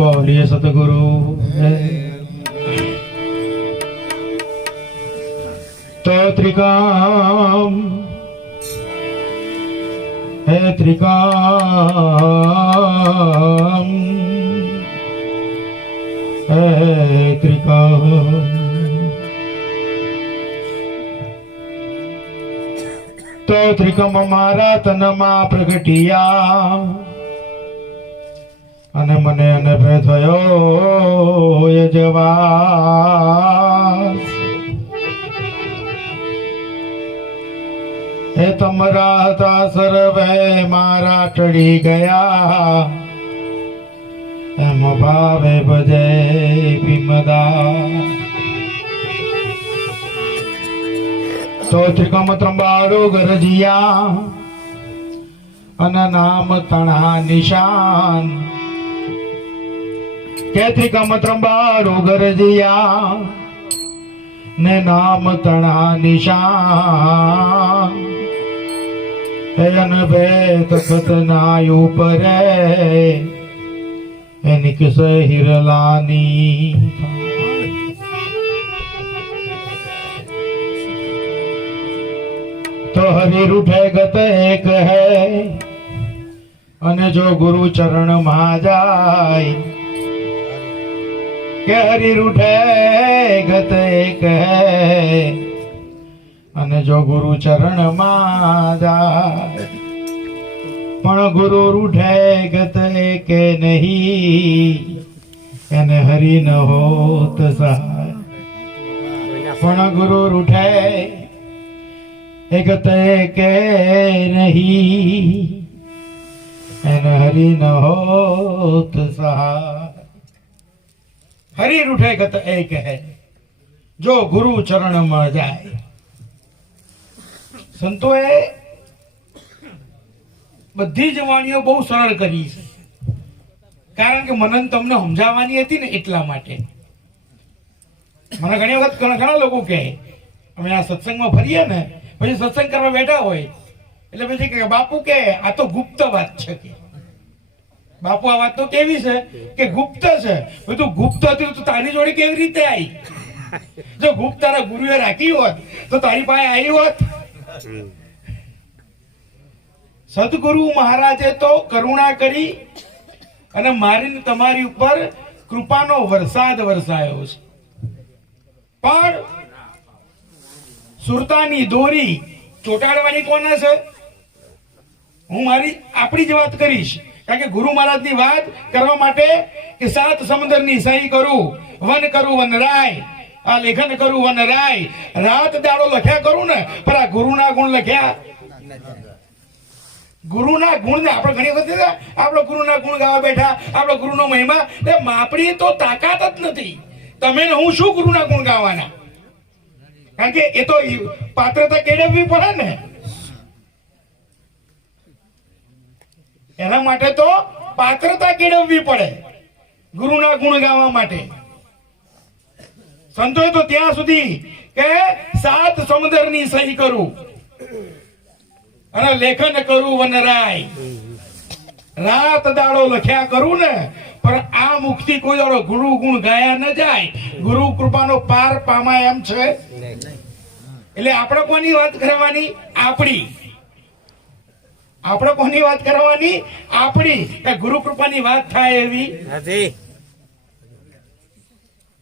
बोलिए सतगुरु तो त्रिकाम है त्रिकाम है त्रिकाम तो त्रिकम मारा तनमा प्रगटिया અને મને અનભે થયો યજવાસ હે તમરા હતા સર્વે મારા ટળી ગયા એમ ભાવે ભજે ભીમદા તો ત્રિકમ ત્રંબાડો ગરજિયા અને નામ તણા નિશાન કે ત્રિકમ ત્રંબાડો ગરજિયા ને નામ તણા નિશાન અનભે તખત નાય ઉપરે એની કિસ હિરલાની तो हरि रूठे गत एक है अने जो गुरु चरण मा जाय के हरि रूठे गत एक है अने जो गुरु चरण मा जाय पण गुरु रूठे गत एक नहीं एने हरि न होत सहाय पण गुरु रूठे एक के नहीं एन हरि न होत सहाय हरि रूठे गत एक है जो गुरु चरण में जाए संतोए बधी ज वाणीओ बहु सरल करी छे कारण के मनन तमने समजाववानी हती ने એટલા માટે મને ઘણી વખત ઘણા લોકો કહે અમે આ સત્સંગમાં ફરીએ ને પછી સત્સંગ કરવા બેઠા હોય એટલે પછી કે બાપુ કે આ તો ગુપ્ત વાત છે કે બાપુ આ વાત તો કેવી છે કે ગુપ્ત છે બધું ગુપ્ત હતું તો તારી જોડે કેવી રીતે આવી જો ગુપ્ત તારા ગુરુએ રાખી હોત તો તારી પાસે આવી હોત સદગુરુ મહારાજે તો કરુણા કરી અને મારીને તમારી ઉપર કૃપાનો વરસાદ વરસાયો છે પણ સુરતાની દોરી ચોટાડવાની કોને છે હું મારી આપણી જ વાત કરીશ કારણ કે ગુરુ મહારાજની વાત કરવા માટે કે સાત સમુદ્રની સહી કરું વનરાય આ લેખન કરું વનરાય રાત દાડો લખ્યા કરું ને પણ આ ગુરુના ગુણ લખ્યા ગુરુના ગુણ ને આપણે ઘણી વખત આપણો ગુરુના ગુણ ગાવા બેઠા આપણો ગુરુનો મહિમા માપણી તો તાકાત જ નથી તમે ને હું શું ગુરુના ગુણ ગાવાના કારણ કે એ તો પાત્રતા કેળવવી પડે ને એના માટે તો પાત્રતા કેળવવી પડે ગુરુના ગુણ ગાવા માટે સંતોએ તો ત્યાં સુધી કે સાત સમુદ્રની સહી કરું અને લેખન કરું વનરાય રાત દાડો લખ્યા કરું ને પણ આ મુક્તિ કોઈ દાડો ગુરુ ગુણ ગાયા ન જાય ગુરુ કૃપાનો પાર પામાય એમ છે એટલે આપણે કોની વાત કરવાની આપણી આપણે કોની વાત કરવાની આપણી કે ગુરુ કૃપાની વાત થાય એવી નથી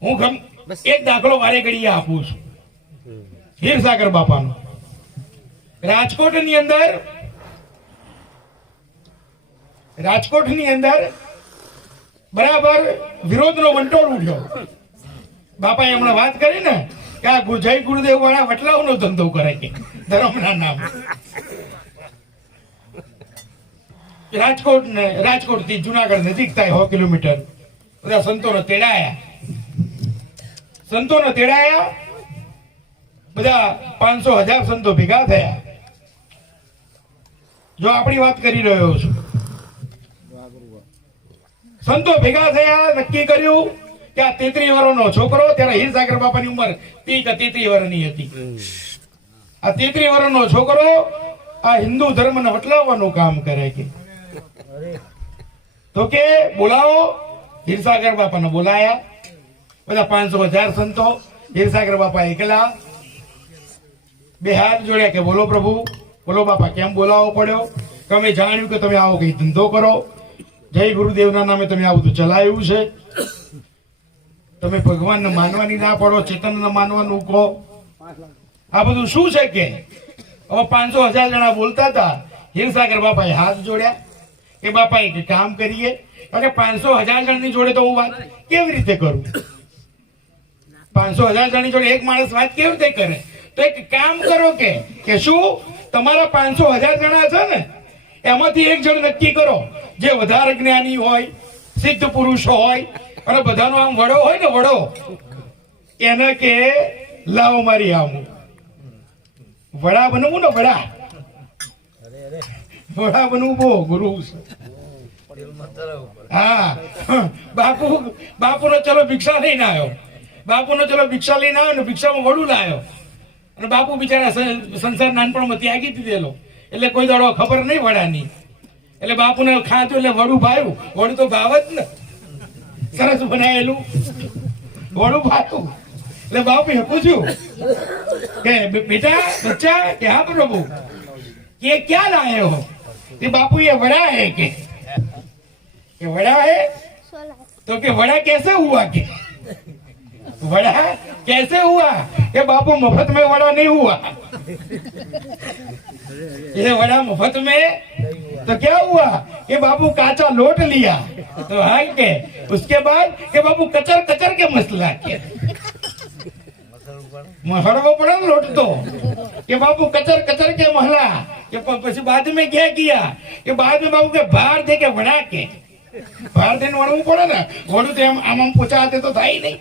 હું એક દાખલો વારે ઘડીએ આપું છું હીરસાગર બાપાનો રાજકોટની અંદર બરાબર વિરોધનો વંટોળ ઉઠ્યો બાપાએ હમણાં વાત કરી ને કે આ જય ગુરુદેવ વાળા વટલાવનો ધંધો કરે કે ધર્મના નામ રાજકોટ થી જુનાગઢ નજીક થાય 100 કિલોમીટર બધા સંતોને તેડાયા બધા 500,000 સંતો ભેગા થયા જો આપણી વાત કરી રહ્યો છું સંતો ભેગા થયા નક્કી કર્યું કે આ 33 વર્ષનો છોકરો ત્યારે હીરસાગર બાપાની ઉંમર 33 વર્ષની હતી આ 33 વર્ષનો છોકરો આ હિન્દુ ધર્મને વટલાવવાનું કામ કરે કે તો કે બોલાવો હીરસાગર બાપાને બોલાયા. બધા 500,000 સંતો, હીરસાગર બાપા એકલા. બે હાથ જોડ્યા કે બોલો પ્રભુ, બોલો બાપા, કેમ બોલાવવો પડ્યો? તમે જાણ્યું કે તમે આવો કઈ ધંધો કરો, જય ગુરુદેવના નામે તમે આ બધું ચલાવ્યું છે, તમે ભગવાનને માનવાની ના પડો, ચેતનને માનવાનું કહો, આ બધું શું છે? કે હવે 500,000 જણા બોલતા હતા. હીરસાગર બાપાએ હાથ જોડ્યા કે બાપા એક કામ કરીએ, અને 500,000 જણની જોડે તો હું વાત કેવી રીતે કરું? 500,000 જણની જોડે એક માણસ વાત કેવી રીતે કરે? તો એક કામ કરો કે શું, તમારા 500,000 જણા છે ને, એમાંથી એક જણ નક્કી કરો જે વધારે જ્ઞાની હોય, સિદ્ધ પુરુષ હોય, અને બધાનો આમ વડો હોય ને, વડો, એને કે લાવો મારી આમ વડા બનવું ને, વડા બનવું બહુ ગુરુ છે. હા, બાપુનો ચલો ભિક્ષા લઈને આવ્યો, બાપુનો ચલો ભિક્ષા લઈને આવ્યો ને, ભિક્ષામાં વડું લાવ્યો. અને બાપુ બિચારા સંસાર નાનપણમાં ત્યાગી દીધેલો, એટલે કોઈ દાડો ખબર નહીં વડાની. એટલે બાપુને ખાધું એટલે વડું ભાવ્યું. વડું તો ભાવ જ ને, સરસ બનાવેલું વડું ભાવ્યું. એટલે બાપુએ પૂછ્યું કે બેટા, બચ્ચા, કે હા પ્રભુ, ये क्या लाए हो? कि बापू ये वड़ा है कि वड़ा है? तो कि वड़ा कैसे हुआ? कि वड़ा कैसे हुआ? कि बापू मुफ्त में वड़ा नहीं हुआ, ये वड़ा मुफ्त में तो क्या हुआ कि बापू काचा लोट लिया, तो हाँ के उसके बाद कि बापू कचर कचर के मसला के हड़વો પડે ને લોટ તો, કે બાપુ કચર કચર કે મહલા, કે પછી बाद में क्या किया કે बाद में બાપુ કે ભાર દે કે વડા કે ભાર દે વણવું પડે ને, વડું તો એમ આમ પોચા હાથે તો થાય નહીં,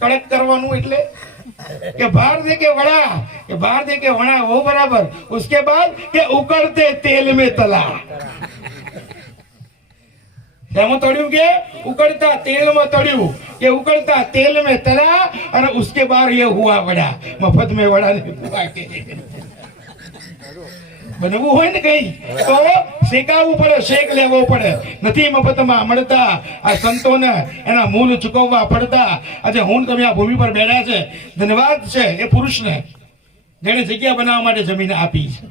કડક કરવાનું. એટલે કે ભાર દે કે વડા, કે ભાર દે કે વડા, वो बराबर. उसके बाद કે उकड़ते तेल में तला, એમાં તળ્યું કે ઉકળતા તેલમાં તળ્યું, કે ઉકળતા તેલ में तला, અને उसके बाद ये हुआ वड़ा. મફત में वड़ा नहीं हुआ के બનવું હોય ને કઈ તો શેકાવવું પડે, શેક લેવો પડે. નથી મફતમાં મળતા. આ સંતોને એના મૂળ ચૂકવવા પડતા. આજે હું તમે આ ભૂમિ પર બેઠા છે, ધન્યવાદ છે એ પુરુષને જેને જગ્યા બનાવવા માટે જમીન આપી છે.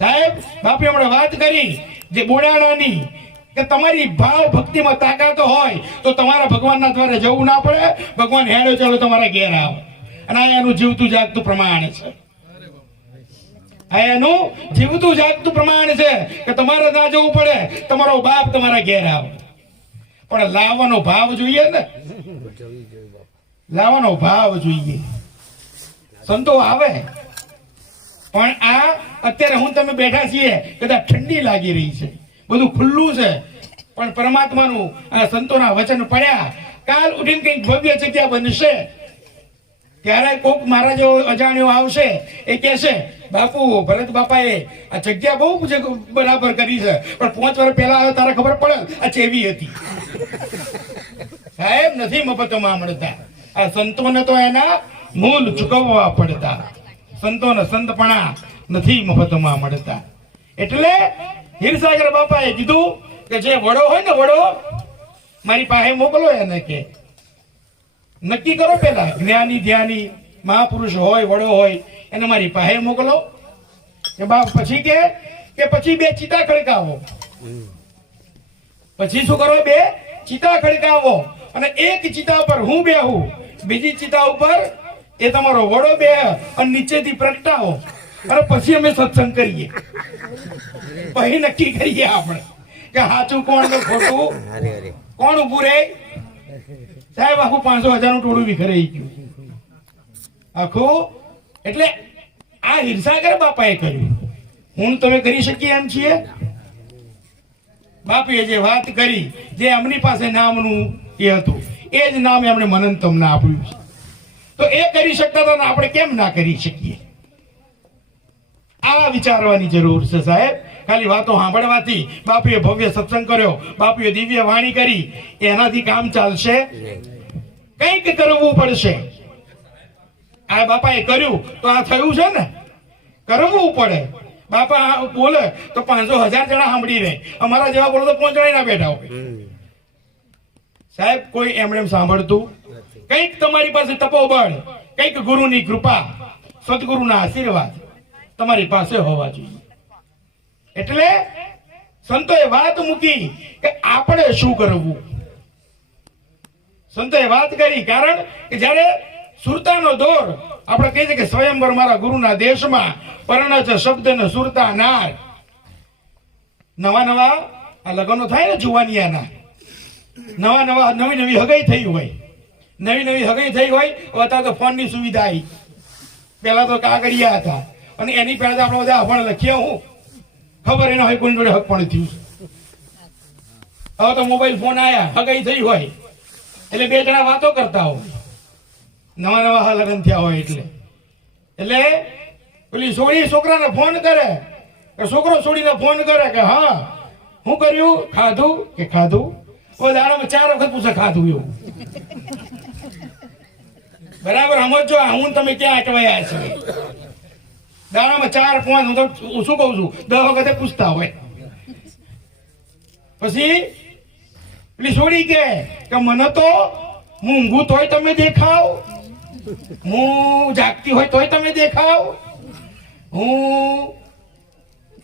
સાહેબ, બાપે હમણાં વાત કરી જે બોડાણાની, કે તમારી ભાવ ભક્તિમાં તાકાત હોય તો તમારા ભગવાનના દ્વારે જવું ના પડે. ભગવાન હેડો ચાલો તમારા ઘેર આવો. અને આ એનું જીવતું જાગતું પ્રમાણ છે. એનું જીવતું જાગતું પ્રમાણ છે કે તમારે ના જવું પડે, તમારો બાપ તમારા ઘેર આવે. પણ લાવવાનો ભાવ જોઈએ ને, લાવવાનો ભાવ જોઈએ. સંતો આવે, પણ આ અત્યારે હું તમે બેઠા છીએ, કદાચ ઠંડી લાગી રહી છે, બધું ખુલ્લું છે, પણ પરમાત્માનું આ સંતોના વચન પડ્યા. કાલ ઉઠીને કઈક ભવ્ય જગ્યા બનશે, ત્યારે કોક મારા જેવો અજાણ્યો આવશે, એ કહેશે બાપુ ભરત બાપાએ આ જગ્યા બહુ બરાબર કરી છે, પણ 5 વર્ષ પહેલા આવ્યો તારે ખબર પડે આ ચેવી હતી. સાહેબ, નથી મફતમાં મળતા. આ સંતોને તો એના મૂળ ચૂકવવા પડતા. સંતોને સંતપણા નથી મફતમાં મળતા. એટલે હીરસાગર બાપાએ કીધું કે જે વડો હોય ને, વડો મારી પાસે મોકલો. એને કે નક્કી કરો પેલા, જ્ઞાની ધ્યાની મહાપુરુષ હોય, વડો હોય, એને મારી પાસે મોકલો. કે બાપ પછી કે પછી 2 ચિતા ખડકાવો. પછી શું કરો? 2 ચિતા ખડકાવો, અને એક ચિતા ઉપર હું બેહું, બીજી ચિતા ઉપર એ તમારો વડો બે, અને નીચેથી પ્રગટાવો, અને પછી અમે સત્સંગ કરીએ. પછી નક્કી કરીએ આપણે કે સાચું કોણ ને ખોટું કોણ ઉભું રહે. સાહેબ, આખું 500,000 નું ટોળું વિખરાઈ ગયું આખું. એટલે આ હીરસાગર બાપાએ કર્યું, હું તમે કરી શકીએ એમ છીએ? બાપુએ જે વાત કરી, જે એમની પાસે નામનું એ હતું, એ જ નામ એમણે મનન તમને આપ્યું છે. તો એ કરી શકતા હતા ને આપણે કેમ ના કરી શકીએ? આ વિચારવાની જરૂર છે સાહેબ. ખાલી વાતો સાંભળવાથી, બાપુએ ભવ્ય સત્સંગ કર્યો, બાપુએ દિવ્ય વાણી કરી, એનાથી કામ ચાલશે? કંઈક કરવું પડશે. આ બાપાએ કર્યું તો આ થયું છે ને, કરવું પડે. બાપા બોલે તો 500,000 જણા સાંભળી રહે, અમારા જેવા બોલો તો 5 જણા ના બેઠા હોય. સાહેબ કોઈ એમણે સાંભળતું, કંઈક તમારી પાસે તપોબળ, કંઈક ગુરુની કૃપા, સદગુરુના આશીર્વાદ તમારી પાસે હોવા જોઈએ. એટલે સંતોએ વાત મૂકી કે આપણે શું કરવું. સંતોએ વાત કરી, કારણ કે જ્યારે સુરતાનો દોર, આપણે કહીએ છીએ કે સ્વયંવર મારા ગુરુના દેશમાં પરણચ શબ્દ ને સુરતા નાર. નવા નવા આ લગ્નો થાય ને જુવાનિયાના, નવી નવી હગાઈ થઈ હોય, અત્યારે તો ફોન ની સુવિધા આવી. પેલા તો કાગળિયા હતા, અને એની પહેલા તો આપણે બધા અભણ લખીએ, હું ખબર એના હોય કોઈ જોડે હક પણ થયું. હવે તો મોબાઈલ ફોન આયા, હગાઈ થઈ હોય એટલે બે જણા વાતો કરતા હોય, નવા લગ્ન થયા હોય. એટલે પેલી છોડી છોકરાને ફોન કરે, છોકરો છોડીને ફોન કરે કે હા શું કર્યું, ખાધું કે ખાધું. દાડામાં 4 વખત પૂછે ખાધું. એવું બરાબર સમજો. હું તમે ક્યાં અટવાયા છે? દાડામાં 4-5, હું તો શું કઉ છું, 10 વખતે પૂછતા હોય. પછી પેલી છોડી કે મને તો હું ઊંઘું તોય તમે દેખાવ, હું જાગતી હોય તોય તમે દેખાવ, હું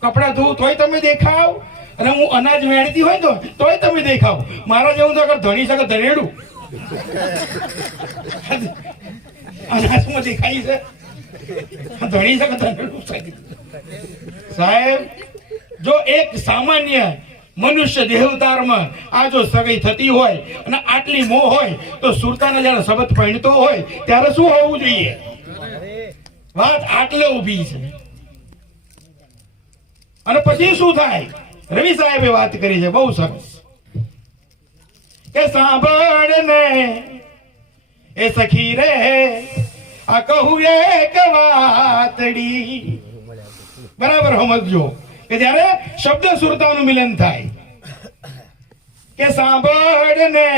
કપડા ધોઉં તોય તમે દેખાવ, અને હું અનાજ વેણતી હોય તો તોય તમે દેખાવ. મારા જેવું તો અગર ધણી શકે ધરેડું અનાજમાં દેખાય છે, ધણી શકે ધરેડું. સાહેબ, જો એક સામાન્ય મનુષ્ય દેહવતારમાં આ જો સગાઈ થતી હોય અને આટલી મોહ હોય, તો સુરતાના જયારે શબ્દ પહેણતો હોય ત્યારે શું હોવું જોઈએ? વાત આટલે ઊભી છે. અને પછી શું થાય? રવિ સાહેબે વાત કરી છે બહુ સરસ, કે સાંભળ ને એ સખી રે આ કહું એક વાતડી. બરાબર સમજો કે જયારે શબ્દ સુરતાનું મિલન થાય, કે સાંભળ ને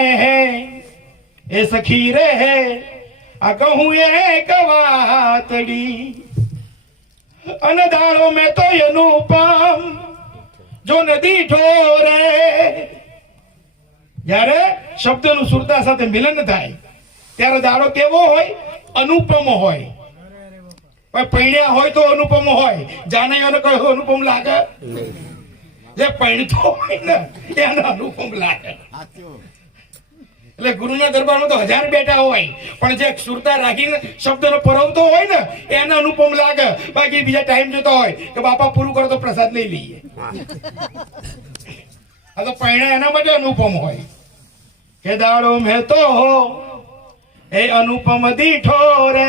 એ સખી રે આ કહું એક વાતડી, અને દાડો મેં તો એનું પામ જો નદી ઠોરે. જયારે શબ્દનું સુરતા સાથે મિલન થાય ત્યારે દાડો કેવો હોય? અનુપમ હોય. પૈણ્યા હોય તો અનુપમ હોય. જાનૈયાને કહ્યું અનુપમ લાગે? જે પૈણતો હોય ને એને અનુપમ લાગે. એટલે ગુરુના દરબારમાં તો 1000 બેઠા હોય, પણ જે સુરતા રાખીને શબ્દનો પરવતો હોય ને એને અનુપમ લાગે. બાકી બીજા ટાઈમ જતો હોય કે બાપા પૂરું કરો તો પ્રસાદ લઈ લઈએ. આ તો પૈણા એના માટે અનુપમ હોય, કે દાડો મેં તો એ અનુપમ દીઠો રે,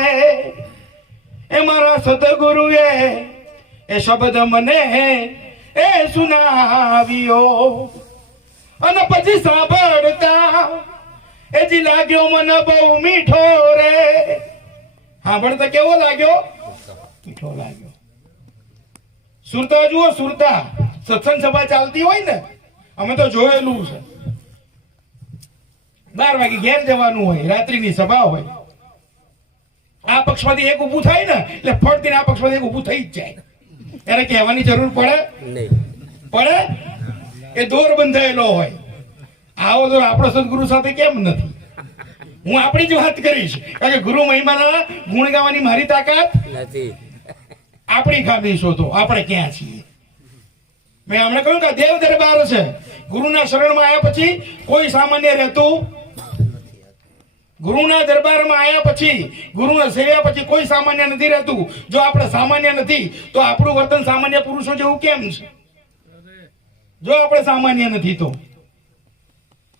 એ મારા સદગુરુએ એ શબ્દ મને એ સુનાવ્યો. અને પછી સાંભળતા એ જી લાગ્યો મને બહુ મીઠો રે. સાંભળતા કેવો લાગ્યો? મીઠો લાગ્યો. સુરતા જુઓ, સુરતા સત્સંગ સભા ચાલતી હોય ને, અમે તો જોયેલું છે. 12 વાગે ઘેર જવાનું હોય, રાત્રિની સભા હોય. આ પક્ષમાંથી એક ઊભું થાય ને એટલે ફટથી આ પક્ષમાંથી એક ઊભું થઈ જ જાય. ત્યારે કહેવાની જરૂર પડે? પડે? એ દોર બંધાયેલો હોય. આવો દોર આપણો સદગુરુ સાથે કેમ નથી? હું આપણી જ વાત કરીશ, કારણ કે ગુરુ મહિમાના ગુણ ગાવાની મારી તાકાત નથી. આપણી ખામી શોધો, આપણે ક્યાં છીએ. મેં હમણાં કહ્યું કે દેવ દરબાર છે. ગુરુના શરણમાં આવ્યા પછી કોઈ સામાન્ય રહેતું, ગુરુના દરબારમાં આવ્યા પછી, ગુરુના સેવ્યા પછી કોઈ સામાન્ય નથી રહેતું. જો આપણે સામાન્ય નથી તો આપણું વર્તન સામાન્ય પુરુષો જેવું કેમ છે? જો આપણે સામાન્ય નથી તો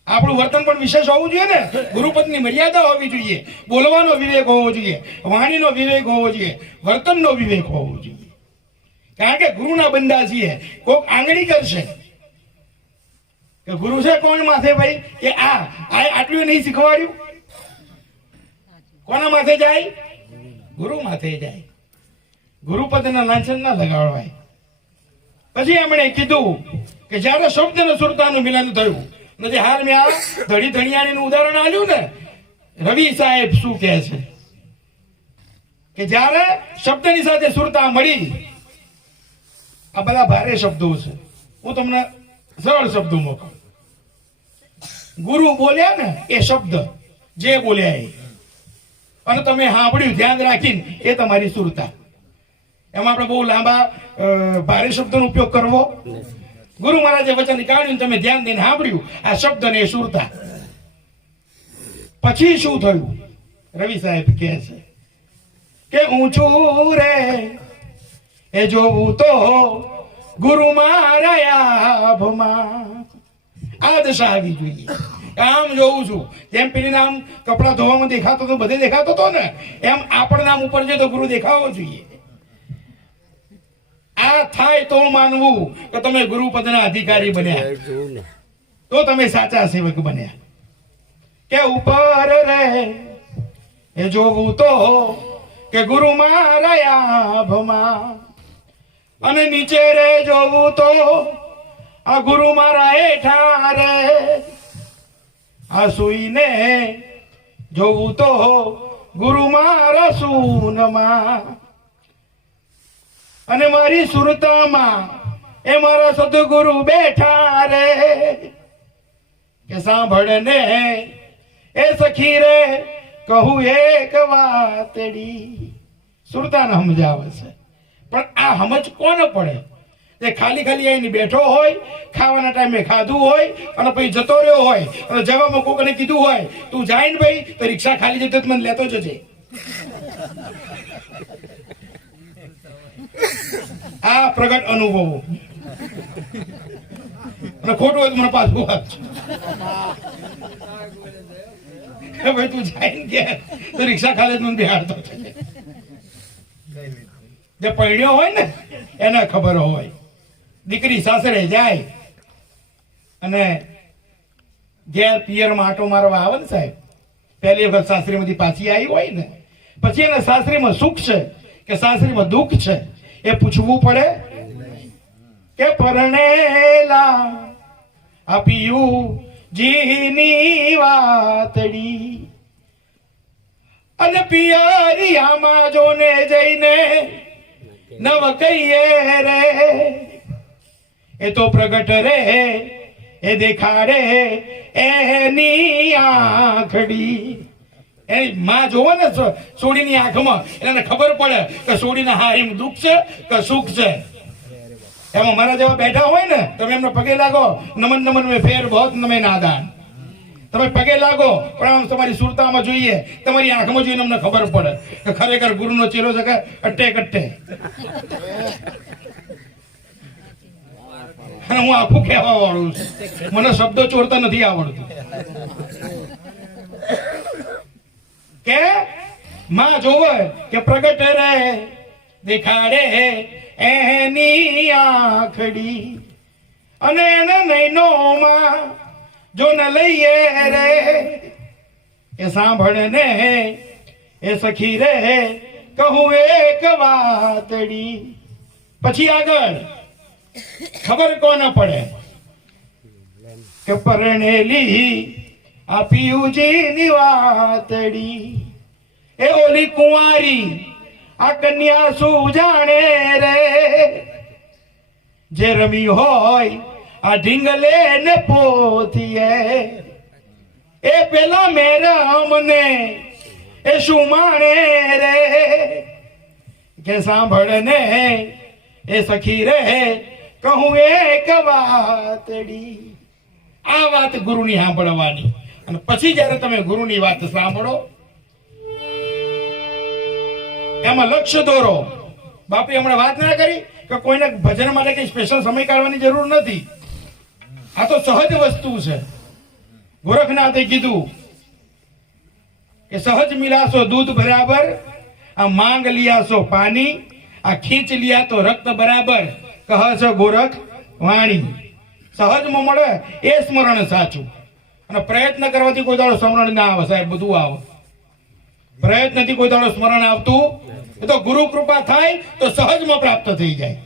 આપણું વર્તન પણ વિશેષ હોવું જોઈએ ને. ગુરુપદની મર્યાદા હોવી જોઈએ, બોલવાનો વિવેક હોવો જોઈએ, વાણીનો વિવેક હોવો જોઈએ, વર્તનનો વિવેક હોવો જોઈએ. કારણ કે ગુરુના બંદા છીએ. કોક આંગળી કરશે કે ગુરુ છે કોણ માથે ભાઈ, કે આટલું નહીં શીખવાડ્યું. કોના માથે જાય? ગુરુ માથે જાય. ગુરુપદના લાંછન ના લગાડવાય. પછી એમણે કીધું કે જયારે શબ્દ ને સુરતાનું મિલન થયું, નથી હાલ મેં આ ધડી ધણિયાણીનું ઉદાહરણ આપ્યું ને, રવિ સાહેબ શું કહે છે કે જયારે શબ્દની સાથે સુરતા મળી, આ બધા ભારે શબ્દો છે, હું તમને સરળ શબ્દોમાં કહું. ગુરુ બોલ્યા ને એ શબ્દ જે બોલ્યા એ, અને તમે સાંભળ્યું ધ્યાન રાખીને, એ તમારી સુરતા. એમાં આપણે બહુ લાંબા ભારે શબ્દનો ઉપયોગ કરવો. ગુરુ મહારાજે વચન કાઢ્યું, તમે ધ્યાન દઈને સાંભળ્યું આ શબ્દ ને એ સુરતા. પછી શું થયું? રવિ સાહેબ કહે છે કે ઊંચું રે એ જોવું તો ગુરુ મારા આભમાં. આ દશા આવી જોઈએ. આમ જોઉં છું, જેમ પેલી આમ કપડા ધોવામાં દેખાતો તો, બધે દેખાતો હતો ને, એમ આપણે નામ ઉપર છે તો ગુરુ દેખાવો જોઈએ. આ થાય તો માનવું કે તમે ગુરુપદના અધિકારી બન્યા, તો તમે સાચા સેવક બન્યા. કે ઉપર રે એ જોવું તો કે ગુરુ મારા આભમાં, અને નીચે રે જોવું તો આ ગુરુ મારા હેઠા રે. આ સુઈને જોવું તો ગુરુ મારા સૂનમાં, અને મારી સુરતામાં એ મારા સદગુરુ બેઠા રે. કે સાંભળને એ સખી રે કહું એક વાતડી. સુરતાને સમજાવે છે, પણ આ સમજ કોને પડે? જે ખાલી ખાલી આવીને બેઠો હોય, ખાવાના ટાઈમે ખાધું હોય અને પછી જતો રહ્યો હોય, અને જવામાં કોકને કીધું હોય તું જાય ને ભાઈ તો રિક્ષા ખાલી જતો મને લેતો જજે. આ પ્રગટ અનુભવો, અને ખોટું હોય તો મને પાછું આપજો. ભાઈ તું જાય ને કે તો રિક્ષા ખાલી મને બિહાડતો છે. જે પરણ્યો હોય ને એને ખબર હોય. દીકરી સાસરે જાય અને ઘેર પિયરમાં આટો મારવા આવે ને સાહેબ, પહેલી વખત સાસરીમાંથી પાછી આવી હોય ને, પછી એને સાસરીમાં સુખ છે કે સાસરીમાં દુઃખ છે એ પૂછવું પડે. કે પરણેલા આપ્યું જીની વાતડી, અને પિયરિયામાં જોને જઈને નવ કહીએ રે. એ તો પ્રગટ રે એ દેખાડે એની આંખડી. એ માં જોવે ને સોડીની આંખમાં, એને ખબર પડે કે સોડીના હારીમાં દુઃખ છે કે સુખ છે. એમાં મારા જેવા બેઠા હોય ને, તમે એમને પગે લાગો, નમન નમન મેં ફેર બહોત નમે નાદાન. તમે પગે લાગો, પણ આમ તમારી સુરતામાં જોઈએ, તમારી આંખમાં જોઈને અમને ખબર પડે કે ખરેખર ગુરુનો ચેલો છે કે અટ્ટે કટ્ટે. અને હું આખું કહેવા વાળું છું, મને શબ્દો ચોરતા નથી આવડતું. કે માં જોવે કે પ્રગટ રે દેખાડે એની આંખડી, અને એને નૈનોમાં જો ન લઈએ રે. એ સાંભળને એ સખી રે કહું એક વાતડી. પછી આગળ ખબર કોને પડે? કે પરણેલી આ પિયુજીની વાતડી. એ ઓલી કુંવારી આ કન્યા શું જાણે રે, જે રમી હોય આ ઢીંગલે ને પોથીએ. એ પેલા મેરા મને એ શું માણે રે. કે સાંભળને એ સખી રે કહું એક વાતડી. આ વાત ગુરુની સાંભળવાની, અને પછી જયારે તમે ગુરુની વાત સાંભળો એમાં લક્ષ્ય દોરો. બાપે હમણાં વાત ના કરી કે કોઈને ભજન માટે કઈ સ્પેશિયલ સમય કાઢવાની જરૂર નથી. આ તો સહજ વસ્તુ છે. ગોરખનાથે કીધું કે સહજ મિલાશો દૂધ બરાબર, આ માંગ લિયાશો પાણી, આ ખીંચ લિયા તો રક્ત બરાબર, કહે છે ગોરખ વાણી. સહજમાં મળે એ સ્મરણ સાચું, અને પ્રયત્ન કરવાથી કોઈ દાડો સ્મરણ ના આવે સાહેબ, બધું આવે. પ્રયત્નથી કોઈ દાડો સ્મરણ આવતું, એ તો ગુરુ કૃપા થાય તો સહજમાં પ્રાપ્ત થઈ જાય.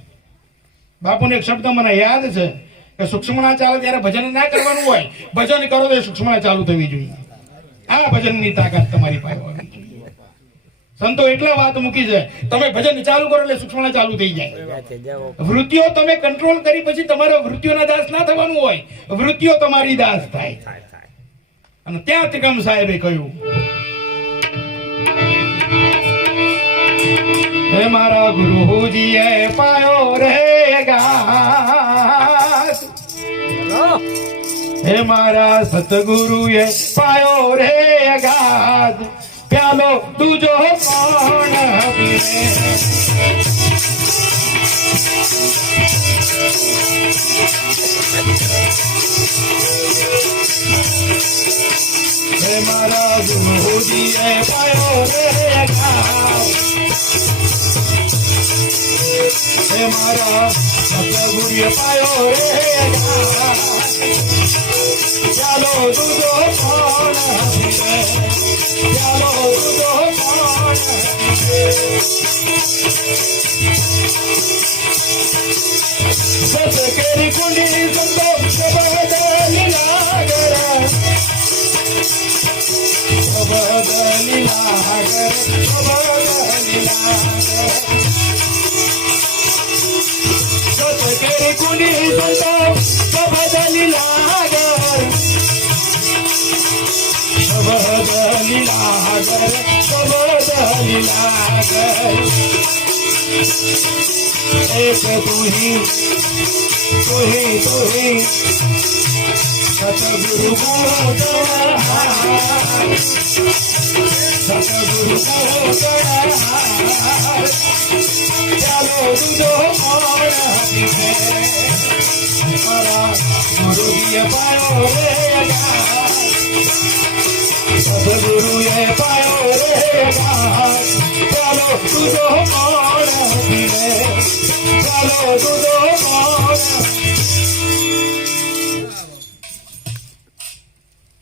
બાપુને એક શબ્દ મને યાદ છે કે સૂક્ષ્મણા ચાલે ત્યારે ભજન ના કરવાનું હોય, ભજન કરો તો સૂક્ષ્મણા ચાલુ થવી જોઈએ. આ ભજનની તાકાત તમારી પાસે હોવી જોઈએ. સંતો એટલા વાત મૂકી છે, તમે ભજન ચાલુ કરો એટલે સૂક્ષ્મણા ચાલુ થઈ જાય. વૃત્તિઓ તમે કંટ્રોલ કરી પછી તમારે વૃત્તિઓના દાસ ના થવાનું હોય, વૃત્તિઓ તમારી દાસ થાય. અને ત્યાં ત્રિકમ સાહેબે કહ્યું, હે મારા ગુરુજીએ પાયો રે ગાત, હે મારા સતગુરુએ પાયો રે ગાત, પ્યાલો તુજો કોણ પીવે, હે મારા ગુરુજીએ પાયો રે ગાત, હે મારા સતગુરુએ પાયો રે ગાત, ચાલો તુજો કોણ પીવે, ચાલો તુજો કોણ પીવે, સત કેરી કુંડી સંતો શબ્દ લીલાગર, શબ્દ લીલાગર, શબ્દ લીલાગર, સત કેરી કુંડી સંતો શબ્દ લીલાગર, શબ્દ લીલાગર, શબ્દ લીલાગર, एक तू ही सतगुरु को सतगुरु को चलो तुझो कौन पीवे, मारा गुरु ये पायो रे गात, सतगुरु ये पायो रे गात, चलो तुझो कौन पीवे, चलो तुझो कौन।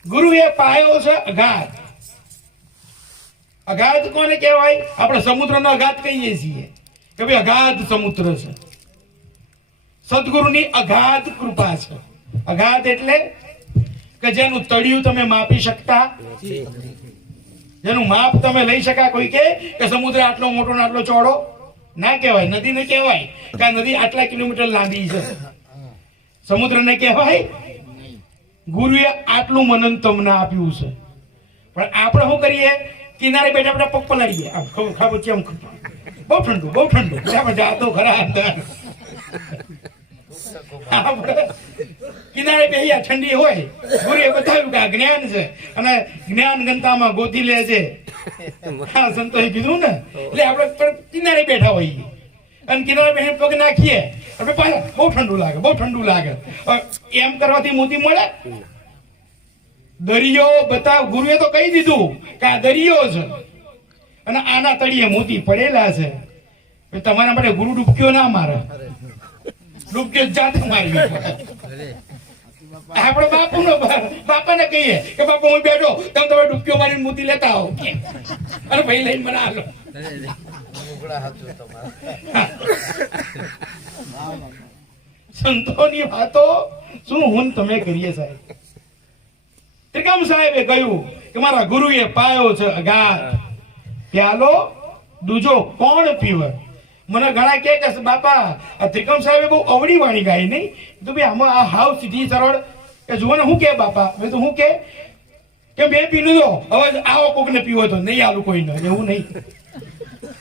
ગુરુએ પાયો છે અગાધ. અગાધ કોને કહેવાય? આપણે સમુદ્રનો અગાધ કહીએ છીએ કે ભાઈ અગાધ સમુદ્ર છે. સદગુરુની અગાધ કૃપા છે. અગાધ એટલે કે જેનું તળિયું તમે માપી શકતા, જેનું માપ તમે લઈ શકા. કોઈ કે સમુદ્ર આટલો મોટો ને આટલો ચોડો ના કહેવાય, નદી ને કહેવાય કે આ નદી આટલા કિલોમીટર લાંબી છે. સમુદ્ર ને કહેવાય. ગુરુએ આટલું મનન તમને આપ્યું છે, પણ આપણે શું કરીએ? કિનારે બેઠા બેઠા પગ પલાળીએ, ખાબો છે, બહુ ઠંડુ બહુ ઠંડુ, જાતો ખરા અંદર. આપણે કિનારે બેહ્યા, ઠંડી હોય. ગુરુએ બતાવ્યું કે આ જ્ઞાન છે અને જ્ઞાન ગંતામાં ગોતી લે છે. હા, સંતોએ કીધું ને, એટલે આપણે કિનારે બેઠા હોઈએ અને કિનારે બેઠે પગ નાખીએ, આપણે પાછા બહુ ઠંડુ લાગે, બહુ ઠંડુ લાગે. એમ કરવાથી મોતી મળે? દરિયો બતાવ. ગુરુએ તો કહી દીધું કે આ દરિયો છે અને આના તળિયે મોતી પડેલા છે. તમારા માટે ગુરુ ડૂબક્યો ના મારે, ડૂબક્યો જાતે મારવી. આપણે બાપાને કહીએ કે બાપા હું બેઠો, તમે ડૂબક્યો મારીને મોતી લેતા આવો અને ભાઈ લઈને મને હાલો. સંતોની વાતો શું હું તમે કરીએ સાહેબ. ત્રિકમ સાહેબે કહ્યું કે મારા ગુરુએ પાયો છે અગાધ, પ્યાલો દૂજો કોણ પીવે. મને ઘણા કે બાપા આ ત્રિકમ સાહેબે બહુ અવળી વાણી ગાઈ નહીં. તો ભાઈ આમાં આ હાવ સીધી સરળ કે જુઓ ને હું કે બાપા, મેં તો હું કે મેં પી લીધો, હવે આવો કોક ને પીવો તો નહીં આલું કોઈ ન, એવું નહીં.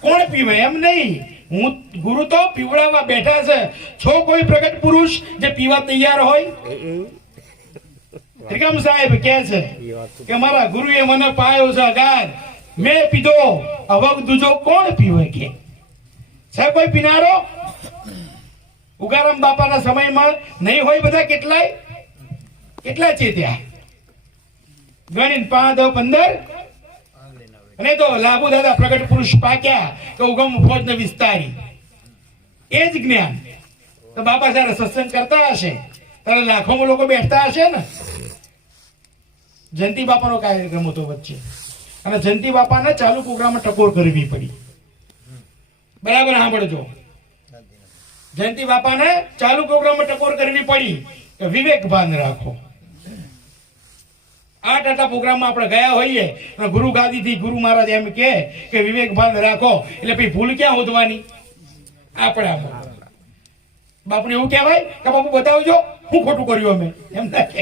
કોણ પીવે એમ નહીં. હું ગુરુ તો પીવડાવવા બેઠા છે. છો કોઈ પ્રગટ પુરુષ જે પીવા તૈયાર હોય? ત્રિકમ સાહેબ કે છે કે મારા ગુરુએ મને પાયો છે અગાધ, મેં પીધો, હવે દૂજો કોણ પીવે? કે સાહેબ કોઈ પીનારો? ઉગારામ બાપાના સમયમાં નહીં હોય બધા? કેટલા છે ત્યાં ગણીને 5, 10, 15. અને તો લાભુ દાદા પ્રગટ પુરુષ પાક્યા તો ઉગમ ફોજ ને વિસ્તારી. એ જ જ્ઞાન. તો બાપા જયારે સત્સંગ કરતા હશે ત્યારે લાખોમાં લોકો બેઠતા હશે ને. જયંતિ બાપાનો કાર્યક્રમ હતો વચ્ચે, અને જયંતિ બાપાને ચાલુ પ્રોગ્રામમાં ટકોર કરવી પડી. બરાબર સાંભળજો. જયંતિ બાપાને ચાલુ પ્રોગ્રામમાં ટકોર કરવી પડી કે વિવેક ભાન રાખો. 8 આટા પ્રોગ્રામમાં આપણે ગયા હોઈએ અને ગુરુ ગાદીથી ગુરુ મહારાજ એમ કે વિવેક ભાન રાખો, એટલે પછી ભૂલ ક્યાં હોદવાની? આપણા બાપને એવું કહેવાય કે બાપુ બતાવજો હું ખોટું કર્યું અમે, એમ ના કે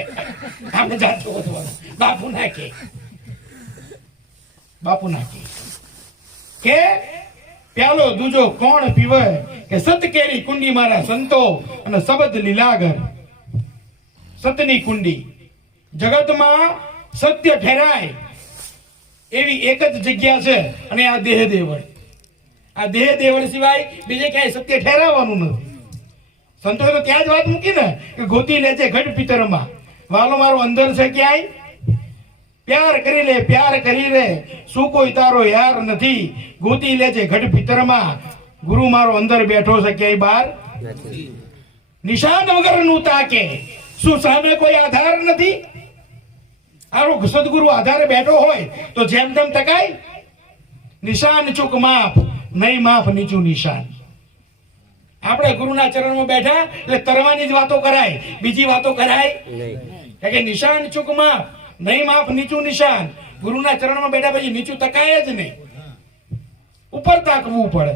આપણે જાતે હોદવાનું. બાપુ ના કે બાપુ ના કે પ્યાલો દૂજો કોણ પીવે કે સત કેરી કુંડી મારા સંતો અને શબ્દ લીલાગર. સતની કુંડી જગતમાં સત્ય ઠેરાય એવી એક જ જગ્યા છે અને આ દેહ દેવળ. આ દેહ દેવળ સિવાય બીજે ક્યાંય સત્ય ઠેરાવવાનું નથી. સંતોએ તો ત્યાં જ વાત મૂકી ને કે ગોતી લેજે ઘટ પિતરમાં, વાલો મારો અંદર છે ક્યાંય પ્યાર કરી લે શું કોઈ તારો યાર નથી, ગોતી લેજે ઘટ પિતરમાં, ગુરુ મારો અંદર બેઠો છે ક્યાંય બહાર નથી. નિશાન વગરનું તાકે શું સામે કોઈ આધાર નથી. આરો સદગુરુ આધારે બેઠો હોય તો જેમ તેમ ટકાય. નિશાન ચૂક માફ નહીં માફ નીચું નિશાન. આપણે ગુરુના ચરણમાં બેઠા એટલે તરવાની જ વાતો કરાય, બીજી વાતો કરાય નહીં. કે નિશાન ચૂક માફ નહીં માફ નીચું નિશાન. ગુરુના ચરણમાં બેઠા પછી નીચું તકાય જ નહીં, ઉપર તાકવું પડે.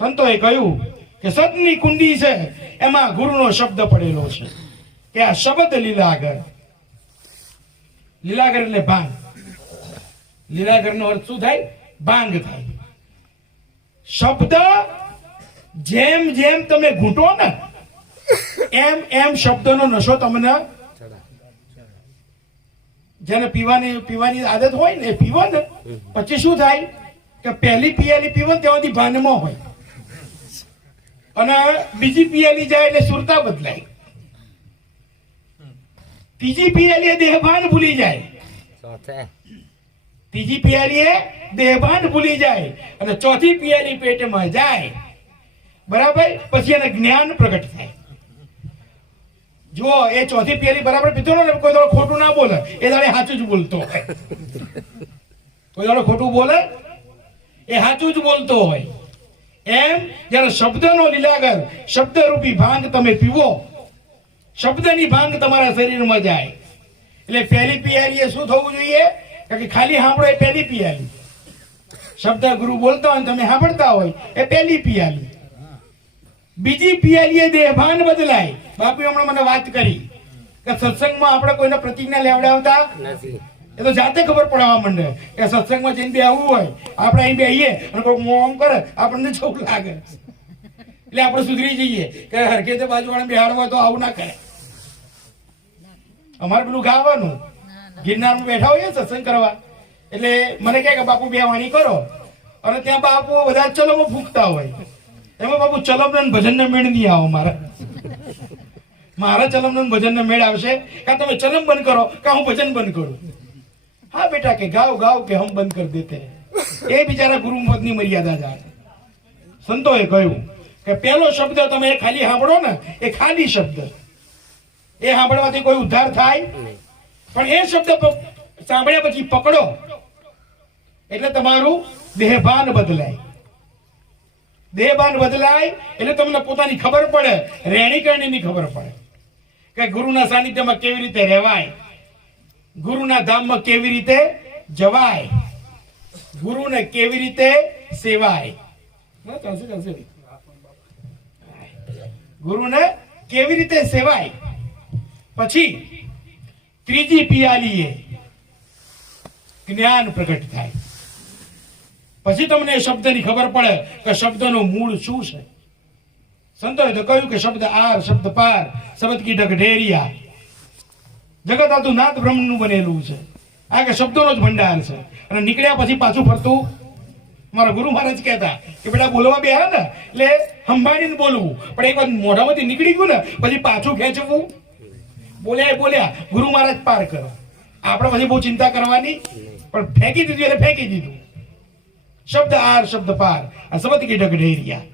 સંતોએ કહ્યું કે સતની કુંડી છે એમાં ગુરુનો શબ્દ પડેલો છે કે આ શબ્દ લીલાગર. લીલાગર એટલે ભાંગ. લીલાગર નો અર્થ શું થાય? ભાંગ થાય. શબ્દ જેમ જેમ તમે ઘૂંટો ને એમ એમ શબ્દનો નશો તમને, જેને પીવાની આદત હોય ને એ પીવો ને પછી શું થાય કે પહેલી પિયાલી પીવો ને ત્યાંથી ભાનમાં હોય અને બીજી પિયાલી જાય એટલે સુરતા બદલાય, ત્રીજી પિયાલી દેહભાન ભૂલી જાય, ત્રીજી પિયાલી દેહભાન ભૂલી જાય અને ચોથી પિયાલી પેટમાં જાય. બરાબર, પછી એને જ્ઞાન પ્રગટ થાય. જો એ ચોથી પિયાલી બરાબર પીતો ને કોઈ દાડો ખોટું ના બોલે, એ દાડે સાચું જ બોલતો હોય. કોઈ દાડો ખોટું બોલે એ સાચું જ બોલતો હોય. એમ જયારે શબ્દનો લીલાગર, શબ્દરૂપી ભાંગ તમે પીવો, શબ્દની ભાંગ તમારા શરીરમાં જાય એટલે પહેલી પિયાલી શું થવું જોઈએ કે ખાલી સાંભળો એ પહેલી પિયાલી. શબ્દ ગુરુ બોલતા હોય તમે સાંભળતા હોય એ પહેલી પિયાલી. બીજી પિયાલી એ દેહભાન બદલાય. બાપુ હમણાં મને વાત કરી કે સત્સંગમાં આપણે કોઈને પ્રતિજ્ઞા લેવડાવતા નથી. એ તો જાતે ખબર પડવા માંડે કે સત્સંગમાં જઈને બેહવું હોય, આપણે અહીં બેહીએ અને કોઈ મોમ કરે આપણને ચોક લાગે એટલે આપણે સુધરી જઈએ કે હરખેતે બાજુવાળા બેહાડવા તો આવું ના કરે. અમારે પેલું ગાવાનું ગિરનારમાં બેઠા હોઈએ સત્સંગ કરવા એટલે મને કહે કે બાપુ બે વાણી કરો અને ત્યાં બાપુ બધા ચલમો ફૂંકતા હોય. એમાં બાપુ ચલમ ભજન ને મેળ નહીં આવો. મારા ચલમ ભજન ને મેળ આવશે કા તમે ચલમ બંધ કરો કા હું ભજન બંધ કરું. હા બેટા કે ગાઓ ગાઓ કે હમ બંધ કરી દેતે. એ બિચારા ગુરુપદની મર્યાદા જાય. સંતોએ કહ્યું કે પહેલો શબ્દ તમે ખાલી સાંભળો ને એ ખાલી શબ્દ, એ સાંભળવાથી કોઈ ઉદ્ધાર થાય પણ એ શબ્દ સાંભળ્યા પછી પકડો એટલે તમારું દેહભાન બદલાય. દેહભાન બદલાય એટલે તમને પોતાની ખબર પડે, રહેણી કરણીની ખબર પડે કે ગુરુના સાનિધ્યમાં કેવી રીતે રહેવાય, ગુરુના ધામમાં કેવી રીતે જવાય, ગુરુને કેવી રીતે સેવાય. ગુરુને કેવી રીતે સેવાય. પછી ત્રીજી પિયાલીએ જ્ઞાન પ્રગટ થાય. પછી તમને શબ્દની ખબર પડે કે શબ્દનું મૂળ શું છે. સંતોએ તો કહ્યું કે શબ્દ આર, શબ્દ પાર, શબ્દ કી ઢગઢેરિયા. જગત આતું નાદ બ્રહ્મનું બનેલું છે. આ કે શબ્દોનો જ ભંડાર છે. અને નીકળ્યા પછી પાછું ફરતું મારા ગુરુ મહારાજ કહેતા કે બેટા બોલવા બેહા ને એટલે સંભાળીને બોલવું, પણ એક વાર મોઢામાંથી નીકળી ગયું ને પછી પાછું ખેંચવું. બોલ્યા ગુરુ મહારાજ પાર કરો. આપણે પછી બહુ ચિંતા કરવાની, પણ ફેંકી દીધું એટલે ફેંકી દીધું. શબ્દ આર, શબ્દ પાર, આ શબ્દ કી ઢગઢેરિયા.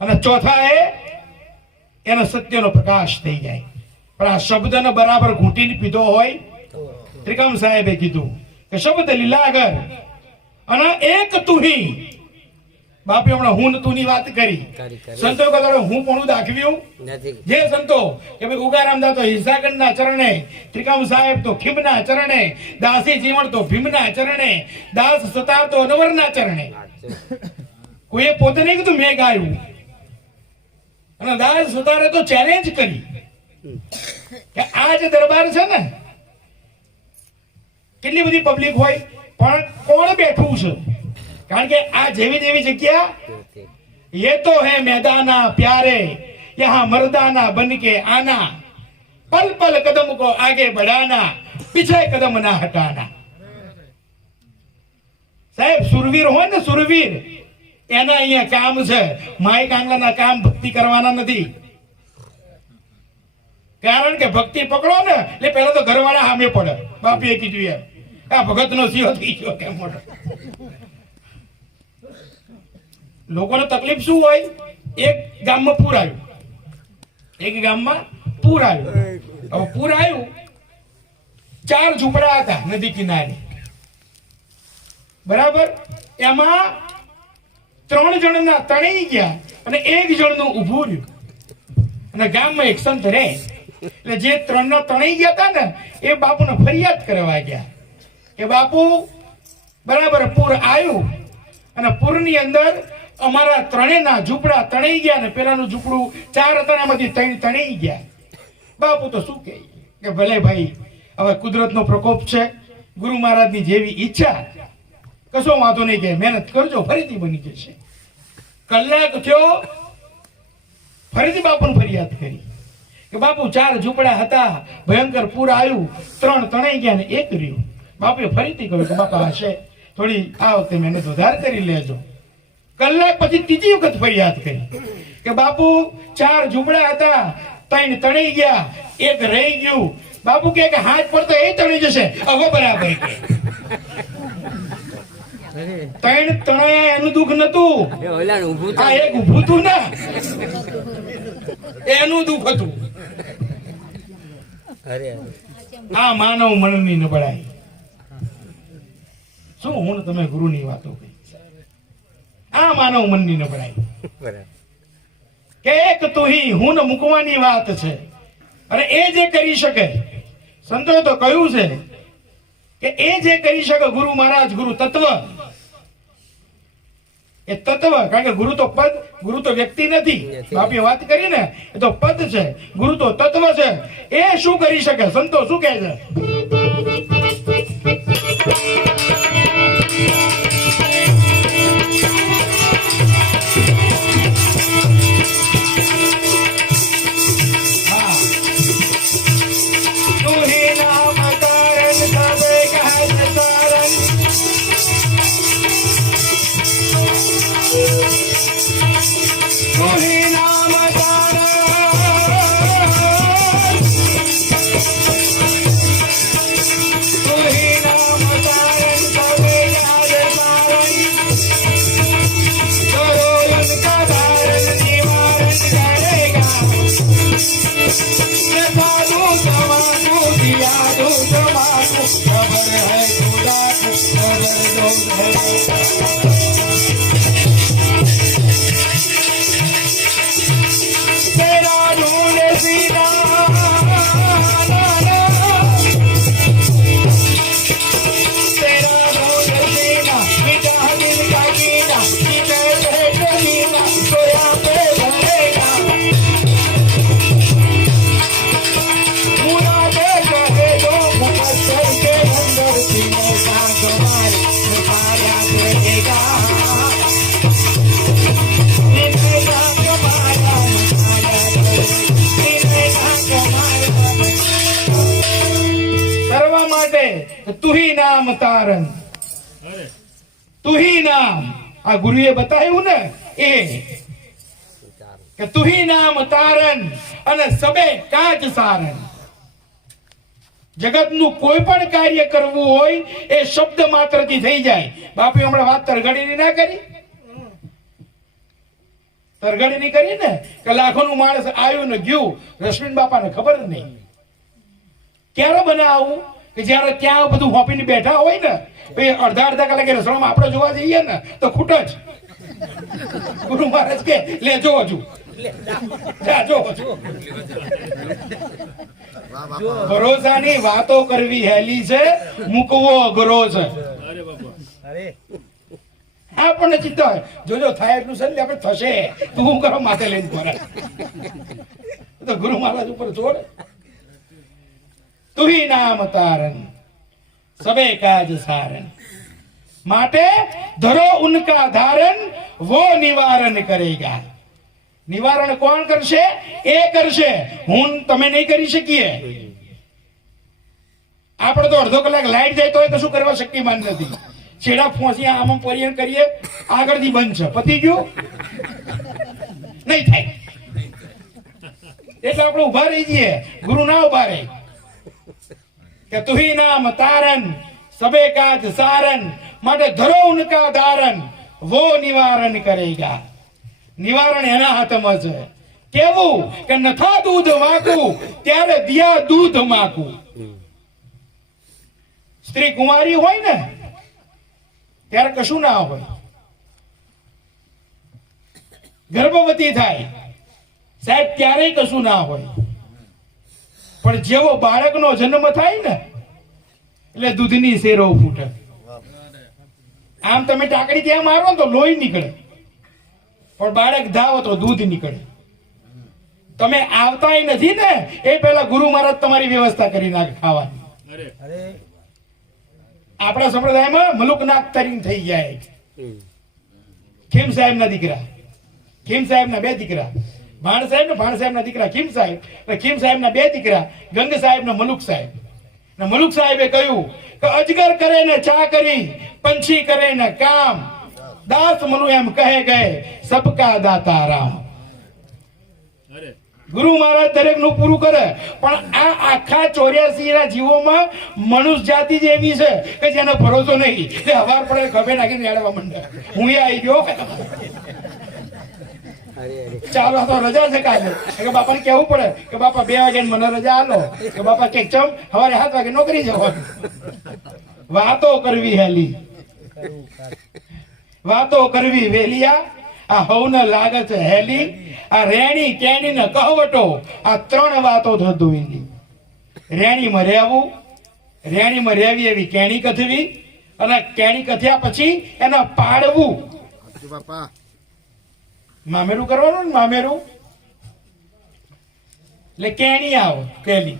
અને ચોથા એનો સત્યનો પ્રકાશ થઈ જાય. પણ આ શબ્દને બરાબર ઘૂંટીને પીધો હોય. ત્રિકમ સાહેબે કીધું કે શબ્દ લીલાગર અને એક તુહી. બાપે હમણાં હું તું ની વાત કરી. સંતો કદાડો હું પણ દાખવ્યું જે સંતો કે ભાઈ ઉગારામદા તો હિંસાગઢ ના ચરણે, ત્રિકમ સાહેબ તો ખીમ ના ચરણે, દાસી જીવણ તો ભીમ ના ચરણે, દાસ સતાર તો અનવર ના ચરણે. કોઈએ પોતે નહીં કીધું મેં ગાયું. અને દાસ સતારે તો ચેલેન્જ કરી કે આ જે દરબાર છે ને કેટલી બધી પબ્લિક હોય, પણ કોણ બેઠું છે? કારણ કે આ જેવી તેવી જગ્યા ये तो है मैदाना प्यारे, यहाँ मर्दाना बन के आना, पल पल कदम को आगे बढ़ाना, पीछे कदम ना हटाना. સાહેબ સુરવીર હોય ને, સુરવીર એના અહીંયા કામ છે. માઈક આંગલાના કામ ભક્તિ કરવાના નથી. કારણ કે ભક્તિ પકડો ને એટલે પહેલા તો ઘરવાળા સામે પડે. બાપીએ કીધું એમ, આ ભગત નો સિંહ થઈ ગયો કેમ મોટો. લોકોને તકલીફ શું હોય? એક ગામમાં પૂર આવ્યું, એક ગામમાં પૂર આવ્યું. હવે પૂર આવ્યું, 4 ઝૂંપડા હતા નદી કિનારે, બરાબર. એમાં 3 જણના તણાઈ ગયા અને 1 જણનું ઊભું રહ્યું. અને ગામમાં એક સંત રહે, એટલે જે 3 ના તણાઈ ગયા હતા ને એ બાપુને ફરિયાદ કરવા ગયા કે બાપુ બરાબર પૂર આવ્યું અને પૂરની અંદર અમારા 3 ના ઝૂંપડા તણાઈ ગયા ને પેલાનું ઝૂંપડું 4 હતા એમાંથી 3 તણાઈ ગયા. બાપુ તો શું કહે કે ભલે ભાઈ, હવે કુદરતનો પ્રકોપ છે, ગુરુ મહારાજની જેવી ઈચ્છા, કશો વાંધો નહીં, કે મહેનત કરજો, ફરીથી બની જશે. કલાક થયો, ફરીથી બાપુને ફરિયાદ કરી કે બાપુ 4 ઝૂંપડા હતા, ભયંકર પૂર આવ્યું, 3 તણાઈ ગયા ને 1 રહ્યું. બાપુએ ફરીથી કહ્યું કે બાપા હશે, થોડી આ વખતે મહેનત વધારે કરી લેજો. કલાક પછી ત્રીજી વખત ફરિયાદ કરી કે બાપુ 4 ઝૂંપડા હતા, 3 તણાઈ ગયા, 1 રહી ગયું. બાપુ કે હાથ પર તો એ તણી જશે. હવે બરાબર કે 3 તણાયા એનું દુઃખ નતું, આ 1 ઊભું હતું ને એનું દુઃખ હતું. આ માનવ મનની નબળાઈ. શું હું તમે ગુરુની વાતો કહી? આ માનવ મનની નબળાઈ કે એક તુહી હું મૂકવાની વાત છે. અને એ જે કરી શકે, સંતોએ તો કહ્યું છે કે એ જે કરી શકે ગુરુ મહારાજ, ગુરુ તત્વ, એ તત્વ, કારણ કે ગુરુ તો પદ, ગુરુ તો વ્યક્તિ નથી. બાપીએ વાત કરી ને, એ તો પદ છે, ગુરુ તો તત્વ છે. એ શું કરી શકે? સંતો શું કહે છે? તુહી નામ તારન, તુહી નામ, આ ગુરુએ બતાવ્યું ને એ કે તુહી નામ તારન અને સબે કાજ સારન. જગતનું કોઈ પણ કાર્ય કરવું હોય એ શબ્દ માત્રથી થઈ જાય. બાપુ હમણાં વાત તરઘડીની ના કરી? તરઘડીની કરી ને કે લાખોનું માણસ આવ્યું ને ગયું, રશ્મિન બાપાને ખબર જ નહીં. ક્યારે બને આવું કે જયારે ત્યાં બધું હોપીને બેઠા હોય ને, અડધા કલાકે રસોડામાં આપણે જોવા જઈએ ને તો ખૂટ જ. ગુરુ મહારાજ કે લેજો હજુ, ભરોસાની વાતો કરવી હેલી છે, મૂકવો અઘરો છે. આપણને ચિંતા હોય, જોજો થાય એટલું છે ને આપણે થશે, તું હું કરો માથે લઈને ફરે. તો ગુરુ મહારાજ ઉપર છોડ. તુહી નામ તારન सबे काज सारन माटे धरो उनका धारण वो निवारण करेगा निवारण कोण करशे એ કરશે હું તમે નહીં કરી શકીએ આપણે તો અડધો કલાક લાઈટ જાય તો કશું કરવા શક્તિમાન નથી છેડા ફોસી આમ પરિયન કરીએ આગળથી બંધ છે પતી ગયું નહીં થાય એટલે આપણે ઉભા રહી જઈએ ગુરુ ના ઉભા રહે કે તુહી નામ તારન सबे काज सारन માટે ધરો ઉનકા ધારણ वो निवारण करेगा નિવારણ એના હાથમાં છે કેવું કે નથા દૂધ વાકું ત્યારે દિયા દૂધ માકું સ્ત્રી કુંવારી હોય ને ત્યારે કશું ના હોય ગર્ભવતી થાય સાહેબ ક્યારેય કશું ના હોય પણ જેવો બાળકનો જન્મ થાય ને એટલે દૂધની શેરો ફૂટે આમ તમે ટાકડી ત્યાં મારો તો લોહી નીકળે પણ બાળક ધાવો તો દૂધ નીકળે તમે આવતાય નથી ને એ પહેલા ગુરુ મહારાજ તમારી વ્યવસ્થા કરી નાખે ખાવાની આપણા સંપ્રદાયમાં મલુકનાથ તરીને થઈ જાય ખીમ સાહેબ ના દીકરા ખીમ સાહેબ ના બે દીકરા ભાણ સાહેબ ના દીકરા ખીમ સાહેબ ના બે દીકરા ગંગ સાહેબ ને મલુક સાહેબ મલુક સાહેબે કહ્યું કે અજગર કરે ને ચા કરી પંછી કરે ને કામ દાસ મનુ એમ કહે ગયે સબકા દાતા રામ ગુરુ મહારાજ દરેક નું પૂરું કરે પણ આ આખા 84 ના જીવોમાં મનુષ્ય જાતિ જ એવી છે કે જેનો ભરોસો નહીં એટલે હવાર પડે ખભે નાખીને યાડવા માંડે હું આવી ગયો ચાલો તો રજા છે કાલે કે બાપાને કેવું પડે કે બાપા 2 વાગે મને રજા આલો કે બાપા કે ચમ સવારે 7 વાગે નોકરી જવાનું વાતો કરવી હેલી વાતો કરવી વેલિયા આ હવને લાગે છે હેલી આ રેણી કેણી ને કહવટો આ 3 વાતો થતું રેણી માં રહેવી એવી કેણી કથવી અને કેણી કથ્યા પછી એને પાડવું બાપા મામેરું કરવાનું ને મામેરું એટલે કેણી આવો પેલી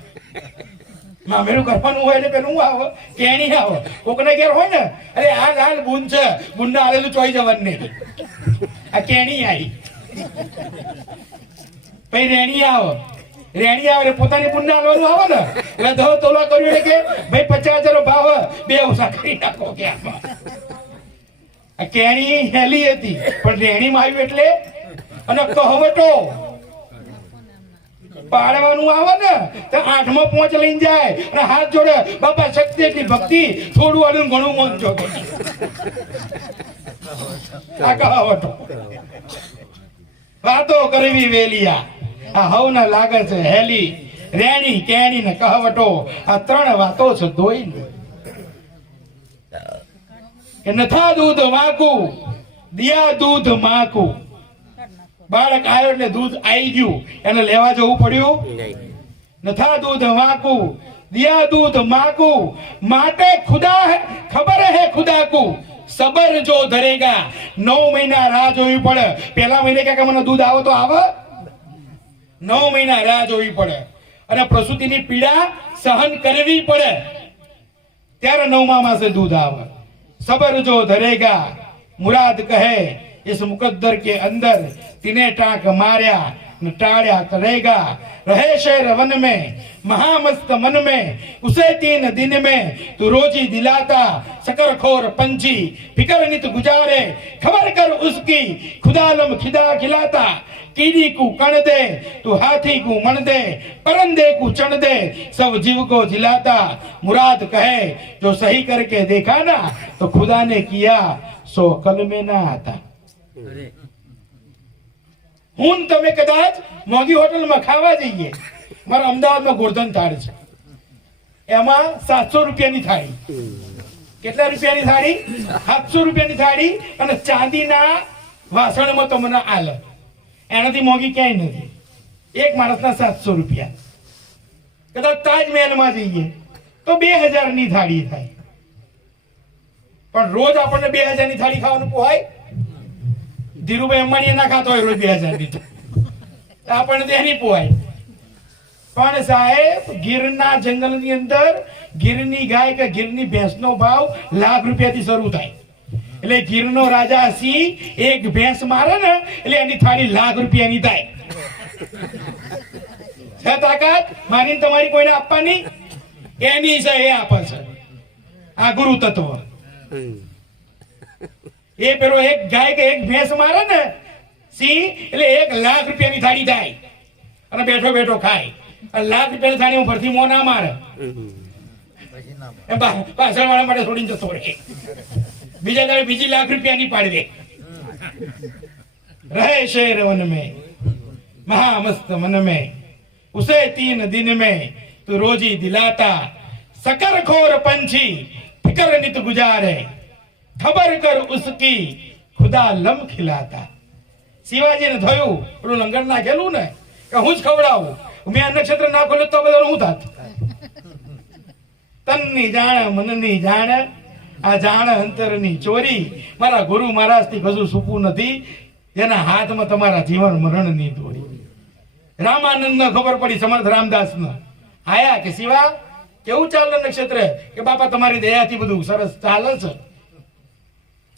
મામેરું કરવાનું હોય એટલે પેલું આવો કેણી આવો કોકને ઘેર હોય ને અરે આ લાલ બુન છે બુનને આલેલું ચોઈ જવાનું નહીં આ કેણી આવી પછી રેણી આવો એટલે પોતાની બુનને આલવાનું આવો ને એટલે દહ તોલા કર્યું એટલે કે ભાઈ 50,000 ભાવ 2 ઓછા કરી નાખો કે આ કેણી હેલી હતી પણ રેણી માં આવ્યું એટલે અને કહવટો પાડવાનું આવે ને તો 8મો પોંચ લઈને જાય અને હાથ જોડે બાપા શક્તિ એટલી ભક્તિ થોડું આલું ઘણું મન જો આ કહવટો વાતો કરવી વેલિયા આ હવને લાગે છે હેલી રેણી કેણી ને કહવટો આ 3 વાતો છે ધોઈ કે નથા દૂધ વાકું દિયા દૂધ માકું બાળક આવ્યો એટલે દૂધ આવી ગયું એને લેવા જવું પડ્યું નથા દૂધ વાકું દિયા દૂધ માકું માટે ખુદા ખબર હે खुदा को सबर जो धरेगा 9 महीना राह जोवी पड़े पहला महीने क्या મને दूध आवे तो आवे 9 महीना राह जोवी पड़े અને પ્રસૂતિની પીડા સહન કરવી પડે ત્યારે 9મા માસે दूध आवे सबर जो धरेगा मुराद कहे इस मुकद्दर के अंदर तिने टाक मार्या न टाड़या करेगा रहे शेर वन में महामस्त मन में उसे 3 दिन में तू रोजी दिलाता शकर खोर पंछी फिकर नित गुजारे खबर कर उसकी खुदालम खिदा खिलाता कीड़ी को कण दे तू हाथी को मन दे परंदे को चण दे सब जीव को जिलाता मुराद कहे जो सही करके देखा ना तो खुदा ने किया सो कल में ना आता હું તમે કદાચ મોંઘી હોટલમાં ખાવા જઈએ મારા અમદાવાદમાં ગોર્ધન થાળ છે એમાં 700 રૂપિયાની થાળી કેટલા રૂપિયાની થાળી 700 રૂપિયાની થાળી અને ચાંદીના વાસણમાં તમને આલે એનાથી મોંઘી ક્યાંય નથી એક માણસના 700 રૂપિયા કદાચ તાજમહેલમાં જઈએ તો 2000 ની થાળી થાય પણ રોજ આપણને 2000 ની થાળી ખાવાનું પોહાય ધીરુભાઈ અંબાણી ના ખાતો હોય રોજ 2000 ની આપણને તે નહીં પોવાય પણ સાહેબ ગીરના જંગલની અંદર ગીરની ગાય કે ગીરની ભેંસનો ભાવ લાખ રૂપિયાથી શરૂ થાય. એટલે ગીરનો રાજા સિંહ એક ભેંસ મારે ને એટલે એની થાળી લાખ રૂપિયાની થાય. છે તાકાત મારીને તમારી કોઈને આપવાની? એની છે એ આપે છે. આ ગુરુ તત્વ. એ પેલો એક ગાય કે એક ભેંસ મારે ને સિંહ એટલે 1 લાખ રૂપિયાની થાળી થાય અને બેઠો બેઠો ખાય. લાખ રૂપિયાની થાળી ભરતી મો ના મારે પાછળ વાળા માટે છોડીને જતો રહે. બીજા દાડે બીજી લાખ રૂપિયાની પાડી દે. રહે શેર વન में महामस्त मन में उसे 3 दिन में तू रोजी दिलाता सकर खोर पंछी फिकर नित गुजारे खबर कर उसकी खुदा लम खिलाता. શિવાજીને થયું પેલું લંગર નાખેલું ને કે હું જ ખવડાવું. મેં આ નક્ષત્ર ના ખોલ્યું તો બધા હું થાત. તનની જાણે મનની જાણે આ જાણે અંતરની ચોરી. મારા ગુરુ મહારાજથી કશું છૂપું નથી. જેના હાથમાં તમારા જીવન મરણની દોરી. રામાનંદ ખબર પડી સમર્થ રામદાસ ને આયા કે શિવા કેવું ચાલે નક્ષત્ર? કે બાપા તમારી દયાથી બધું સરસ ચાલે છે.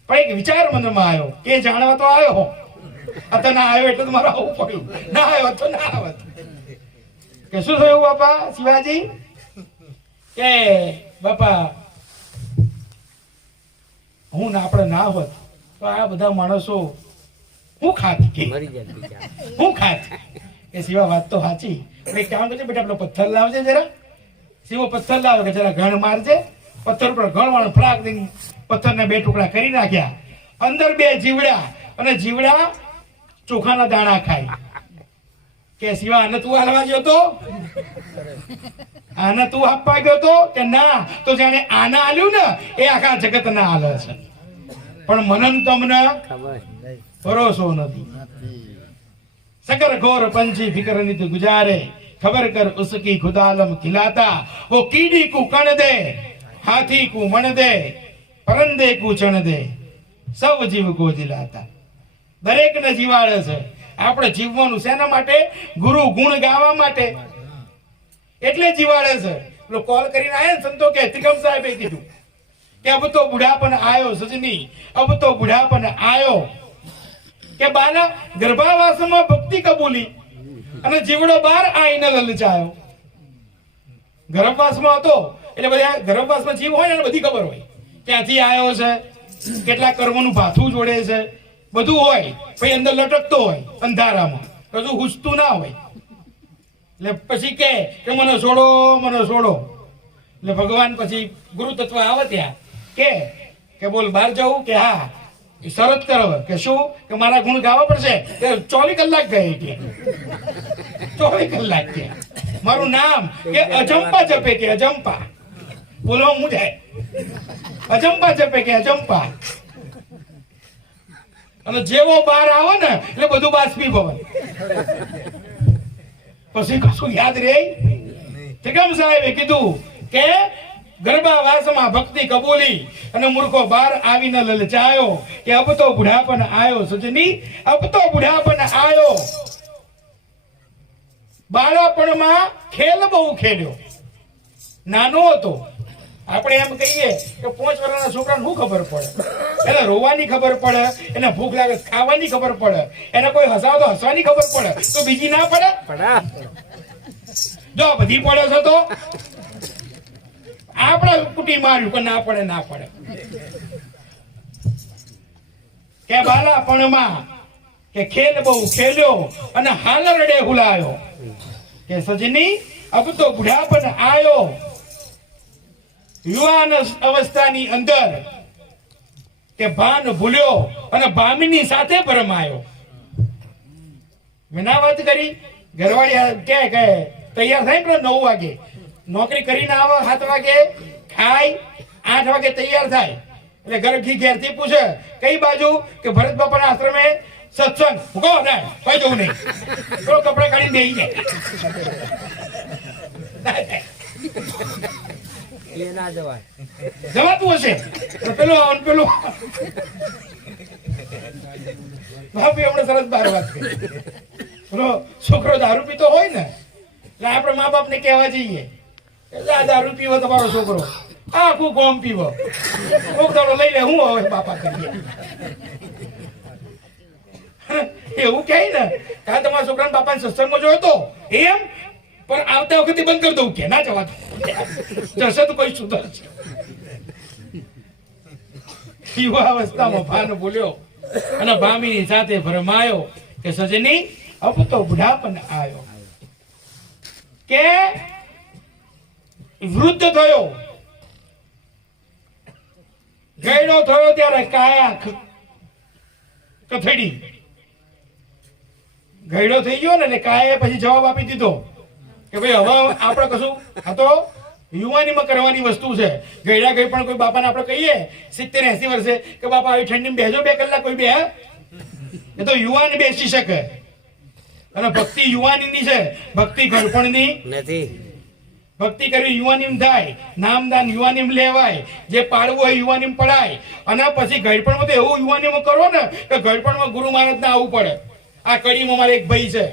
પણ એક વિચાર મનમાં આવ્યો કે જાણવા તો આવ્યો આ તો ના આવ્યો એટલે તો મારે આવવું પડ્યું. ના આવ્યો તો ના આવત. કે શું થયું બાપા શિવાજી? કે બાપા હું ના આપણે ના હોત તો આ બધા માણસો હું ખાત કે હું ખાત. એ શિવા વાત તો સાચી. એક કામ કરજે બેટા પેલો પથ્થર લાવજે જરા. શિવો પથ્થર લાવે કે જરા ઘણ મારજે. પથ્થર પર ઘણ વાળો ફ્લાક દઈને પથ્થરને 2 ટુકડા કરી નાખ્યા. અંદર 2 જીવડા અને જીવડા ચોખાના દાણા ખાય. કે શિવા આને તું હાલવા ગયો તો? આને તું આપવા ગયો તો કે ના? તો જાણે આના આલ્યું ને એ આખા જગત ના હાલે છે. પણ મનન તમને ભરોસો નથી. सकर घोर पंछी फिकर नित गुजारे खबर कर उसकी खुदालम खिलाता. वो कीड़ी को कण दे हाथी को मण दे परंदे को चण दे सब जीव को जिलाता. દરેક ને જીવાડે છે. આપણે જીવવાનું શેના માટે? ગુરુ ગુણ ગાવા માટે. એટલે જીવાડે છે. પેલો કોલ કરીને આયા ને સંતો કે ત્રિકમ સાહેબે કીધું કે અબ તો બુઢાપન આયો સજની અબ તો બુઢાપન આયો. કે બાલા ગર્ભાવાસમાં ભક્તિ કબૂલી અને જીવડો બહાર આઈને લલચાયો. ગર્ભવાસમાં હતો એટલે બધા ગર્ભવાસમાં જીવ હોય ને બધી ખબર હોય ક્યાંથી આવ્યો છે, કેટલા કર્મોનું ભાથું જોડે છે, બધું હોય. પછી અંદર લટકતો હોય અંધારામાં, કશું હુસતું ના હોય. એટલે પછી કે મને છોડો મને છોડો. એટલે ભગવાન પછી ગુરુ તત્વ આવે ત્યાં કે બોલ બહાર જવું? કે હા. શરત કરો કે શું? કે મારા ગુણ ગાવા પડશે. 24 કલાક ગયે કે 24 કલાક કે મારું નામ કે અજંપા જપે કે અજંપા. બોલવા હું જાય અજંપા જપે કે અજંપા. અને જેવો બહાર આવે ને એટલે બધું બાષ્પીભવન. પછી કશું યાદ રહે? ત્રિકમ સાહેબે કીધું કે ગર્ભાવાસમાં ભક્તિ કબૂલી અને મૂર્ખો બહાર આવીને લલચાયો. કે અબ તો બુઢાપન આયો સજની અબ તો બુઢાપન આયો. બાળપણમાં ખેલ બહુ ખેલ્યો. નાનો હતો. આપણે એમ કહીએ કે 5 વર્ષના છોકરાને શું ખબર પડે? એને રોવાની ખબર પડે, એને ભૂખ લાગે ખાવાની ખબર પડે, એને કોઈ હસાવે તો હસવાની ખબર પડે. તો બીજી ના પડે? જો બધી પડે છે તો આપણે કુટી માર્યું કે ના પડે ના પડે. કે બાલાપણમાં કે ખેલ બહુ ખેલ્યો અને હાલ રડે હુલાયો. કે સજની અબ તો બુઢાપન આયો. યુવાન અવસ્થાની અંદર કે ભાન ભૂલ્યો અને ભામીની સાથે ભરમાયો. મેં ના વાત કરી ઘરવાળી કે તૈયાર થાય ને 9 વાગે નોકરી કરીને આવે, 7 વાગે ખાય, 8 વાગે તૈયાર થાય. એટલે ઘેરથી પૂછે કઈ બાજુ? કે ભરત બાપાના આશ્રમે સત્સંગ. કહો ના કઈ જવું નહીં. થોડો કપડા કાઢીને બેસી જાય. જવાતું હશે પેલું ભાભી હમણાં સરસ બહાર વાત કરી. પેલો છોકરો દારૂ પીતો હોય ને એટલે આપણે મા બાપ ને કહેવા જઈએ આ દારૂ પીવો તમારો છોકરો આખું ગોમ પીવો કોક દાડો લઈ લે હું હવે બાપા કરીએ એવું કહે ને કાં તમારા છોકરાને બાપાને સત્સંગમાં જોયો તો એમ પણ આવતા વખતે બંધ કરી દઉં કે ના જવા દો જશે તો કોઈ સુધરશે યુવા અવસ્થામાં ભાન બોલ્યો અને ભામીની સાથે ભરમાયો કે સજની અબ તો બુઢાપન આવ્યો કે વૃદ્ધ થયો ગયડો થયો ત્યારે કાયા કથડી ગયડો થઈ ગયો ને કાયાએ પછી જવાબ આપી દીધો કે ભાઈ હવે આપણે કશું આ તો યુવાનીમાં કરવાની વસ્તુ છે ગયડા ગઈ પણ કોઈ બાપાને આપણે કહીએ 70-80 વર્ષે કે બાપા આવી ઠંડીમાં બેસો 2 કલાક કોઈ બે એ તો યુવાન બેસી શકે અને ભક્તિ યુવાનીની છે ભક્તિ ઘડપણની નથી ભક્તિ કરવી યુવાનીમ થાય નામદાન યુવાનીમ લેવાય જે પાડવું હોય યુવાનીમ પડાય અને પછી ઘડપણમાં તો એવું યુવાનીમ કરો ને કે ઘડપણમાં ગુરુ મહારાજ ના આવવું પડે આ કડીમાં મારે એક ભાઈ છે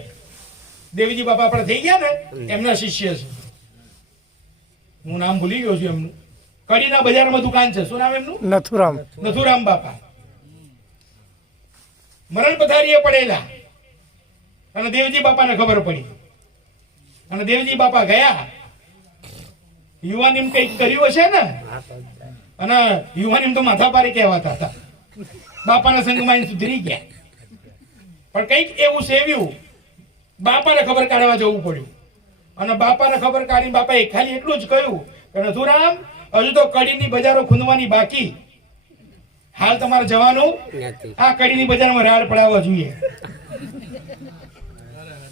દેવીજી બાપા આપણે થઈ ગયા ને એમના શિષ્ય છે હું નામ ભૂલી ગયો છું એમનું કડીના બજારમાં દુકાન છે શું નામ એમનું નથુરામ બાપા મરણ પથારીએ પડેલા અને દેવજી બાપાને ખબર પડી અને દેવજી બાપા ગયા યુવાનીમ કઈક કર્યું હશે ને અને યુવાનીમ તો માથાપારી કહેવાતા હતા બાપાના સંગમાં સુધરી ગયા પણ કઈક એવું સેવ્યું બાપાને ખબર કાઢવા જવું પડ્યું અને બાપાને ખબર કાઢી બાપાએ ખાલી એટલું જ કહ્યું કે નથુરામ હજુ તો કડીની બજારો ખૂંદવાની બાકી હાલ તમારે જવાનું આ કડીની બજારમાં રાડ પડાવવા જોઈએ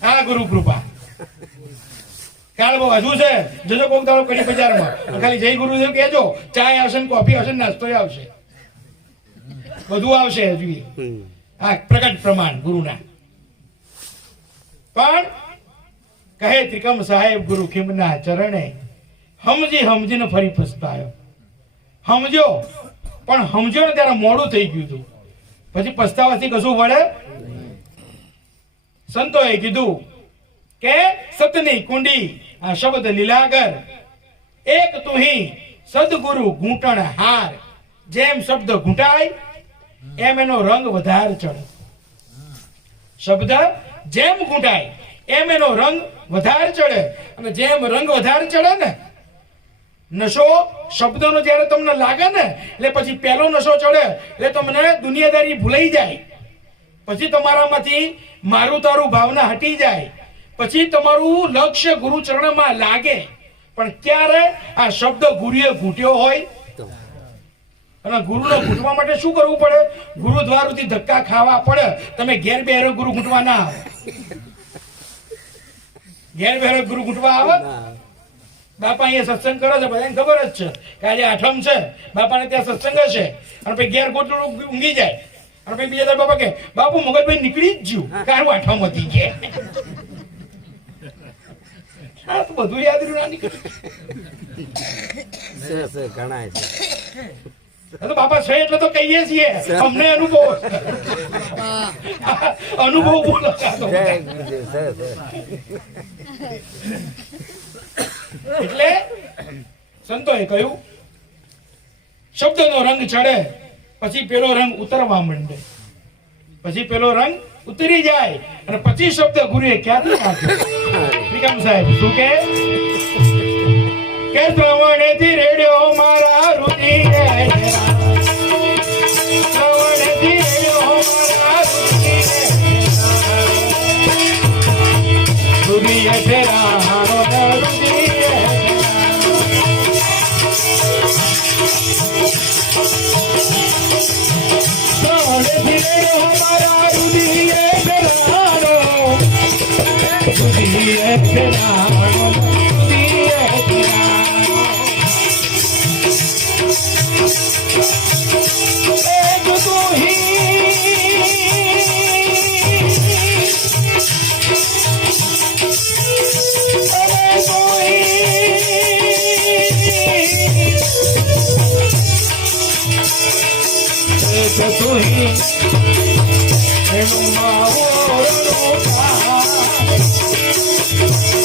આ ગુરુ કૃપા કાલ બહુ હજુ છે જજો કોક દાડો કડી બજારમાં ખાલી જય ગુરુદેવ કહેજો ચાય આવશે ને કોફી આવશે ને નાસ્તો આવશે બધું આવશે હજુ આ પ્રગટ પ્રમાણ ગુરુના પણ કહે ત્રિકમ સાહેબ ગુરુ ખીમના ચરણે સમજીને ફરી પસ્તાયો સમજો પણ સમજો ને ત્યારે મોડું થઈ ગયું હતું પછી પસ્તાવાથી કશું વળે સંતોએ કીધું કે સતની કુંડી આ શબ્દ લીલાગર એક તુહી સદગુરુ ઘૂંટણ હાર જેમ શબ્દ ઘૂંટાય એમ એનો રંગ વધાર ચડે શબ્દ જેમ ઘૂંટાય એમ એનો રંગ વધાર ચડે અને જેમ રંગ વધાર ચડે ને નશો શબ્દનો જ્યારે તમને લાગે ને એટલે પછી પહેલો નશો ચડે એટલે તમને દુનિયાદારી ભૂલાઈ જાય પછી તમારામાંથી મારું તારું ભાવના હટી જાય પછી તમારું લક્ષ્ય ગુરુ ચરણમાં લાગે પણ ક્યારે આ શબ્દ ગુરુએ ઘૂંટ્યો હોય અને ગુરુને ઘૂંટવા માટે શું કરવું પડે ગુરુદ્વારથી ધક્કા ખાવા પડે તમે ઘેર બેરો ગુરુ ઘૂંટવા ના આવે ઘેર બેરો ગુરુ ઘૂંટવા આવે બાપા અહીંયા સત્સંગ કરે છે બધાને ખબર જ છે કે આજે આઠમ છે બાપાને ત્યાં સત્સંગ હશે અને પછી ઘેર ગોટલું ઊંઘી જાય અને પછી બીજા બાપા કે બાપુ મગજભાઈ નીકળી જ જ્યું કારું આઠમ હતી કે બધું યાદ રહ્યું ના નીકળ્યું ઘણા તો બાપા છે એટલે તો કહીએ છીએ અમને અનુભવ બોલો એટલે સંતોએ કહ્યું શબ્દનો રંગ ચડે પછી પેલો રંગ ઉતરવા માંડે પછી પેલો રંગ ઉતરી જાય અને પછી શબ્દ ગુરુએ ક્યાંથી નાખ્યો વિક્રમ સાહેબ શું કે શ્રવણેથી રેડ્યો મારા રુધિર શ્રવણેથી રેડ્યો મારા રુધિર રાણો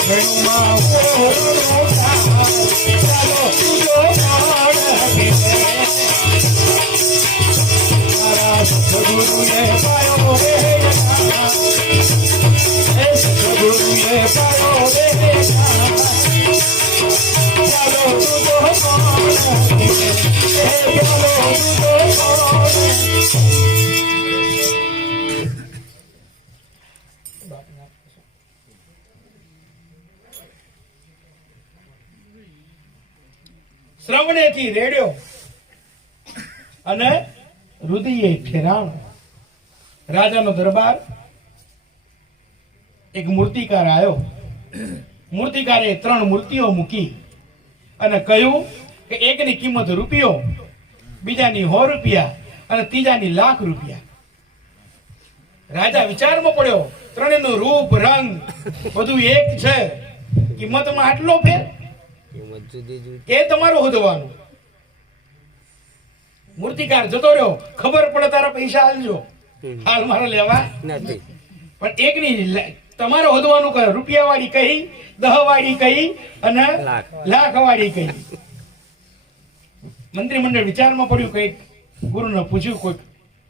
Hey, સદગુરુએ પાયો રે સદગુરુએ પાયો રે ચાલો તુજો કોણ શ્રવણેથી રેડ્યો અને રુધિરે ઠેરાણો. રાજાનો દરબાર, એક મૂર્તિકાર આવ્યો. મૂર્તિકારે 3 મૂર્તિઓ મૂકી અને કહ્યું કે એકની કિંમત રૂપિયો, બીજાની 100 રૂપિયા અને ત્રીજાની લાખ રૂપિયા. રાજા વિચારમાં પડ્યો, ત્રણેયનું રૂપ રંગ બધું એક છે, કિંમતમાં આટલો ફેર, એ તમારું હોદવાનું. મૂર્તિકાર જતો રહ્યો. ખબર પડે તારા પૈસા હાલજો, હાલ મારે લેવા નથી. પણ એકની તમારે હોદવાનું કરે, રૂપિયા વાળી કહી, 10 વાળી કહી અને લાખ વાળી કહી. મંત્રીમંડળ વિચારમાં પડ્યું. કઈ ગુરુને પૂછ્યું, કોઈ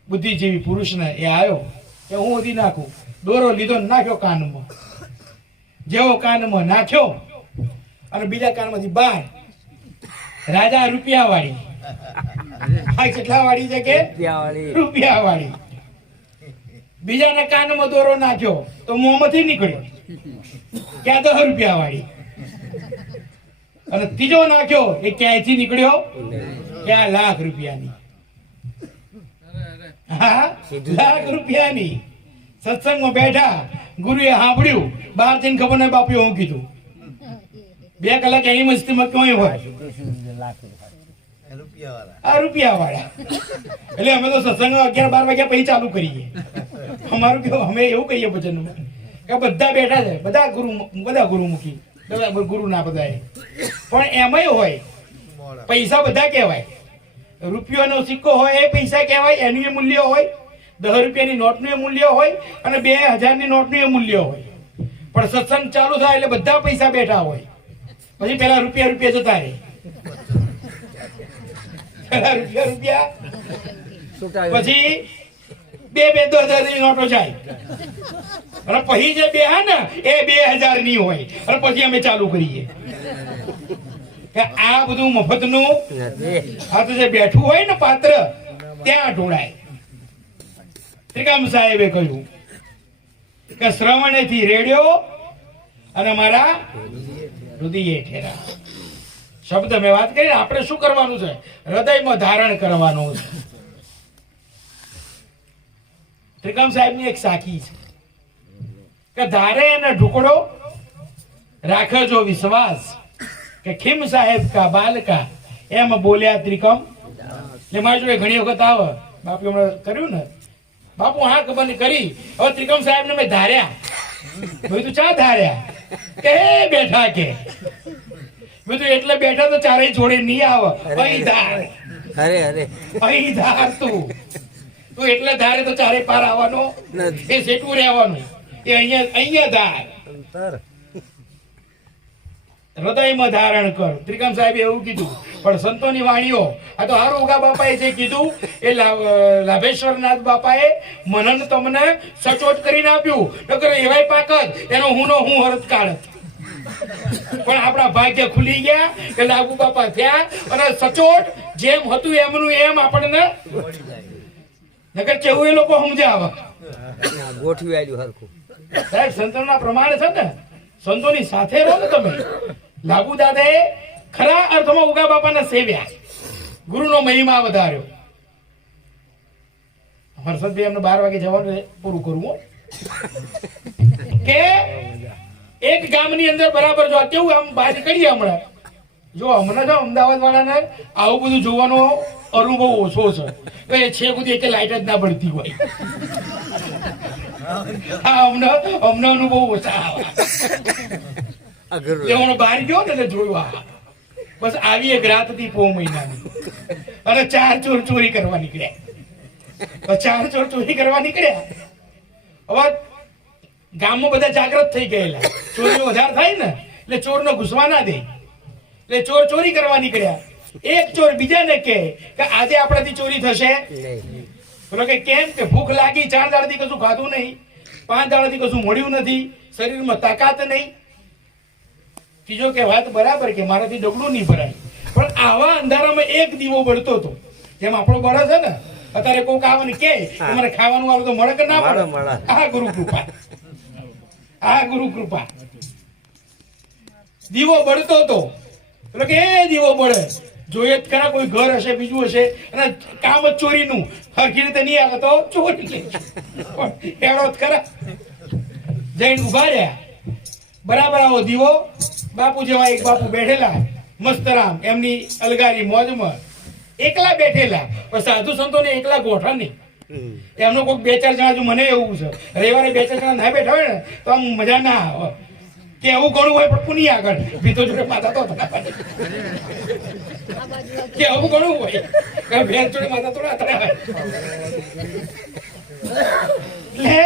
બુદ્ધિજીવી પુરુષને. એ આવ્યો કે હું હોદી નાખું. દોરો લીધો, નાખ્યો કાનમાં. જેવો કાનમાં નાખ્યો અને બીજા કાનમાંથી બહાર. રાજા રૂપિયા વાળી. કેટલા વાળી છે કે રૂપિયા વાળી. બીજાના કાનમાં દોરો નાખ્યો તો મોંમાંથી નીકળ્યો ક્યાં 10 રૂપિયા વાળી. અને ત્રીજો નાખ્યો એ ક્યાંયથી નીકળ્યો ક્યાં લાખ રૂપિયાની. હા, લાખ રૂપિયાની. સત્સંગમાં બેઠા, ગુરુએ સાંભળ્યું. બહાર થઈને ખબર નહીં બાપુએ હું કીધું. 2 કલાક એની મસ્તીમાં ક્યાંય હોય આ રૂપિયા વાળા. એટલે અમે તો સત્સંગ 11-12 વાગ્યા પછી ચાલુ કરીએ. અમારું કેવું, અમે એવું કહીએ ભજનમાં કે બધા બેઠા છે, બધા ગુરુમુખી, ગુરુ ના બધા. પણ એમાંય હોય પૈસા બધા કહેવાય. રૂપિયાનો સિક્કો હોય એ પૈસા કહેવાય, એનું એ મૂલ્ય હોય. 10 રૂપિયાની નોટનું એ મૂલ્ય હોય અને 2000ની નોટનું એ મૂલ્ય હોય. પણ સત્સંગ ચાલુ થાય એટલે બધા પૈસા બેઠા હોય. પછી પેલા રૂપિયા જતા રહે. રૂપિયા પછી 2-10 ની નોટો જાય. અને પછી જે બે હા ને એ 2000 ની હોય. અને પછી અમે ચાલુ કરીએ કે આ બધું મફતનું. આ તો જે બેઠું હોય ને પાત્ર ત્યાં ઢોળાય. ત્રિકમ સાહેબે કહ્યું કે શ્રવણેથી રેડ્યો અને મારા રુધિરે ઠેરા. શબ્દ મેં વાત કરી. આપણે શું કરવાનું છે? હૃદયમાં ધારણ કરવાનું છે. ત્રિકમ સાહેબ ની એક સાખી છે કે ધારે એને ઢુકડો રાખે જો વિશ્વાસ કે ખીમ સાહેબ કા બાલકા. એમ બોલ્યા ત્રિકમ. એટલે મારી જોડે ઘણી વખત આવે, બાપુ હમણાં કર્યું ને, બાપુ હા ખબર નહીં કરી. હવે ત્રિકમ સાહેબ ને મેં ધાર્યા. તું ચા ધાર્યા? કે બેઠા કે એટલે બેઠા તો ચારેય જોડે નહીં આવે. અહીં ધાર, અહીં ધાર. તું એટલે ધારે તો ચારે પાર આવવાનો એ સેટું રહેવાનું. એ અહીંયા ધાર, હૃદયમાં ધારણ કર. ત્રિકમ સાહેબ એવું કીધું. પણ સંતોની વાણીઓ, આ તો હારું ઉગા બાપાએ જે કીધું એ લાભેશ્વરનાથ બાપાએ મનન તમને સચોટ કરીને આપ્યું. નકર એવાય પાકત એનો હું હરત કાઢત. પણ આપણા ભાગ્ય ખુલી ગયા કે લાગુ બાપા થયા અને સચોટ જેમ હતું એમનું એમ આપણને. નકર કેવું એ લોકો સમજાવે ગોઠવી આવ્યું હરખું. સાહેબ સંતોના પ્રમાણે છે ને, સંતોની સાથે રહો ને તમે. લાગુ દાદાએ ખરા અર્થમાં ઉગા બાપાને સેવ્યા, ગુરુનો મહિમા વધાર્યો. હર્ષદભાઈ એમને 12 વાગે જવાનું પૂરું કરવું કે એક ગામની અંદર બરાબર જો કેવું આમ બહાર નીકળીએ હમણાં. જો હમણાં જો અમદાવાદ વાળાને આવું બધું જોવાનો અનુભવ ઓછો છે. છે બધી એક લાઈટ જ ના પડતી હોય. અમને અનુભવ ઓછા આવે. બહાર ગયો ને જોયું. બસ આવી એક રાત હતી પો મહિનાની અને 4 ચોર ચોરી કરવા નીકળ્યા. 4 ચોર ચોરી કરવા નીકળ્યા. હવે ગામમાં બધા જાગૃત થઈ ગયેલા. ચોરીઓ વધારે થાય ને એટલે ચોરને ઘૂસવા ના દે. એટલે ચોર ચોરી કરવા નીકળ્યા. એક ચોર બીજાને કહે કે આજે આપણાથી ચોરી થશે. બોલો કે કેમ? કે ભૂખ લાગી, 4 દાડાથી કશું ખાધું નહીં, 5 દાડાથી કશું મળ્યું નથી, શરીરમાં તાકાત નહીં. ત્રીજો કે વાત બરાબર, કે મારાથી ડગલું નહીં ભરાય. પણ આવા અંધારામાં એક દીવો બળતો હતો, જેમ આપણો બળે છે ને. અત્યારે કોઈક આવે ને કે તમારે ખાવાનું આવે તો મળે કે ના મળે? આ ગુરુ કૃપા, આ ગુરુ કૃપા. દીવો બળતો હતો. એટલે કે એ દીવો બળે, જોઈએ જ ખરા. કોઈ ઘર હશે, બીજું હશે, અને કામ જ ચોરીનું, હરખી રીતે નહીં આવે તો ચોરી લે. એવડો જ ખરા. જઈને ઉભા રહ્યા. બરાબર આવો દીવો. બાપુ જેવા એક બાપુ બેઠેલા મસ્તરામ, એમની અલગારી મોજમાં એકલા બેઠેલા. પણ સાધુ સંતો ને એકલા ગોઠા નહીં. એમનો કોઈ 2-4 જણા, જો મને એવું છે, રવિવારે 2-4 જણા ના બેઠા હોય ને તો આમ મજા ના આવે. કે એવું ઘણું હોય પણ પુની આગળ ભીતો જોડે માથા તો કે આવું ઘણું હોય, ભેર જોડે માથા થોડા અથડાય. એટલે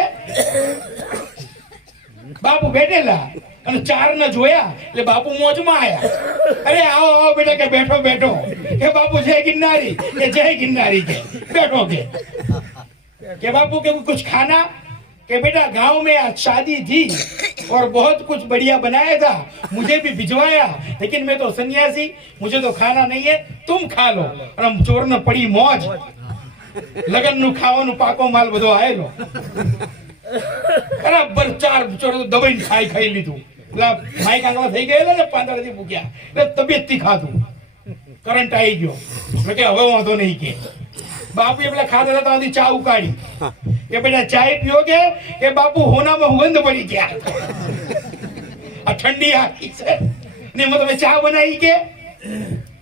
બાપુ બેઠેલા અને 4 ને જોયા એટલે બાપુ મોજમાં આયા. અરે આવો આવો બેટા, કે બેઠો બેઠો. કે બાપુ જય ગિરનારી, કે જય ગિરનારી. કે बैठो के बापू के कुछ खाना? कि बेटा गांव में आज शादी थी और बहुत कुछ बढ़िया बनाया था, मुझे भी भिजवाया, लेकिन मैं तो सन्यासी, मुझे तो खाना नहीं है, तुम खा लो. और हम चोर ने पड़ी मौज, लगन नु खाવાનું પાકો માલ બધો આયેલો. બરાબર 4 ચોર દબાઈને ખાઈ લીધું. એટલે માઈક આગળ થઈ ગયેલા ને 15 થી ભૂખ્યા, એટલે તબિયત થી ખાધું. કરંટ આવી ગયો એટલે કે હવે વાંધો નહીં. કે બાપુ પેલા ખાતા હતા ત્યાંથી ચા ઉકાળી. કે બેટા ચાય પીઓગે? કે બાપુ હોનામાં સુગંધ પડી ગયા. આ ઠંડી આવી છે ને એમાં તમે ચા બનાવી. કે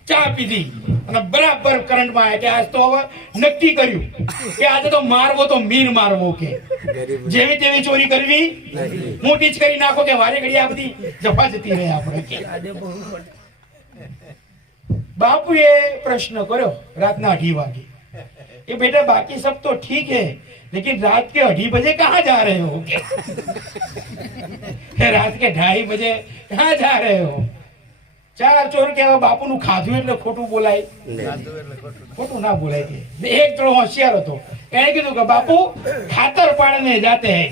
ચા પીધી અને બરાબર કરંટમાં આવ્યા. કે આજ તો હવે નક્કી કર્યું કે આજે તો મારવો તો મીર મારવો. કે જેવી તેવી ચોરી કરવી, મોટી જ કરી નાખો. કે વારે ઘડી આ બધી જફા જતી રહે આપણે. બાપુએ પ્રશ્ન કર્યો રાતના 2:30 વાગે. ये बेटा बाकी सब तो ठीक है, लेकिन रात के 2:30 बजे कहाँ जा रहे हो? रात के 2:30 बजे कहाँ जा रहे हो? 4 ચોર કે બાપુ નું ખાધું એટલે ખોટું બોલાય? ખોટું ના બોલાય. કે એક થોડો હોશિયાર હતો, એને કીધું કે બાપુ ખાતર પાડને જાતે હૈ.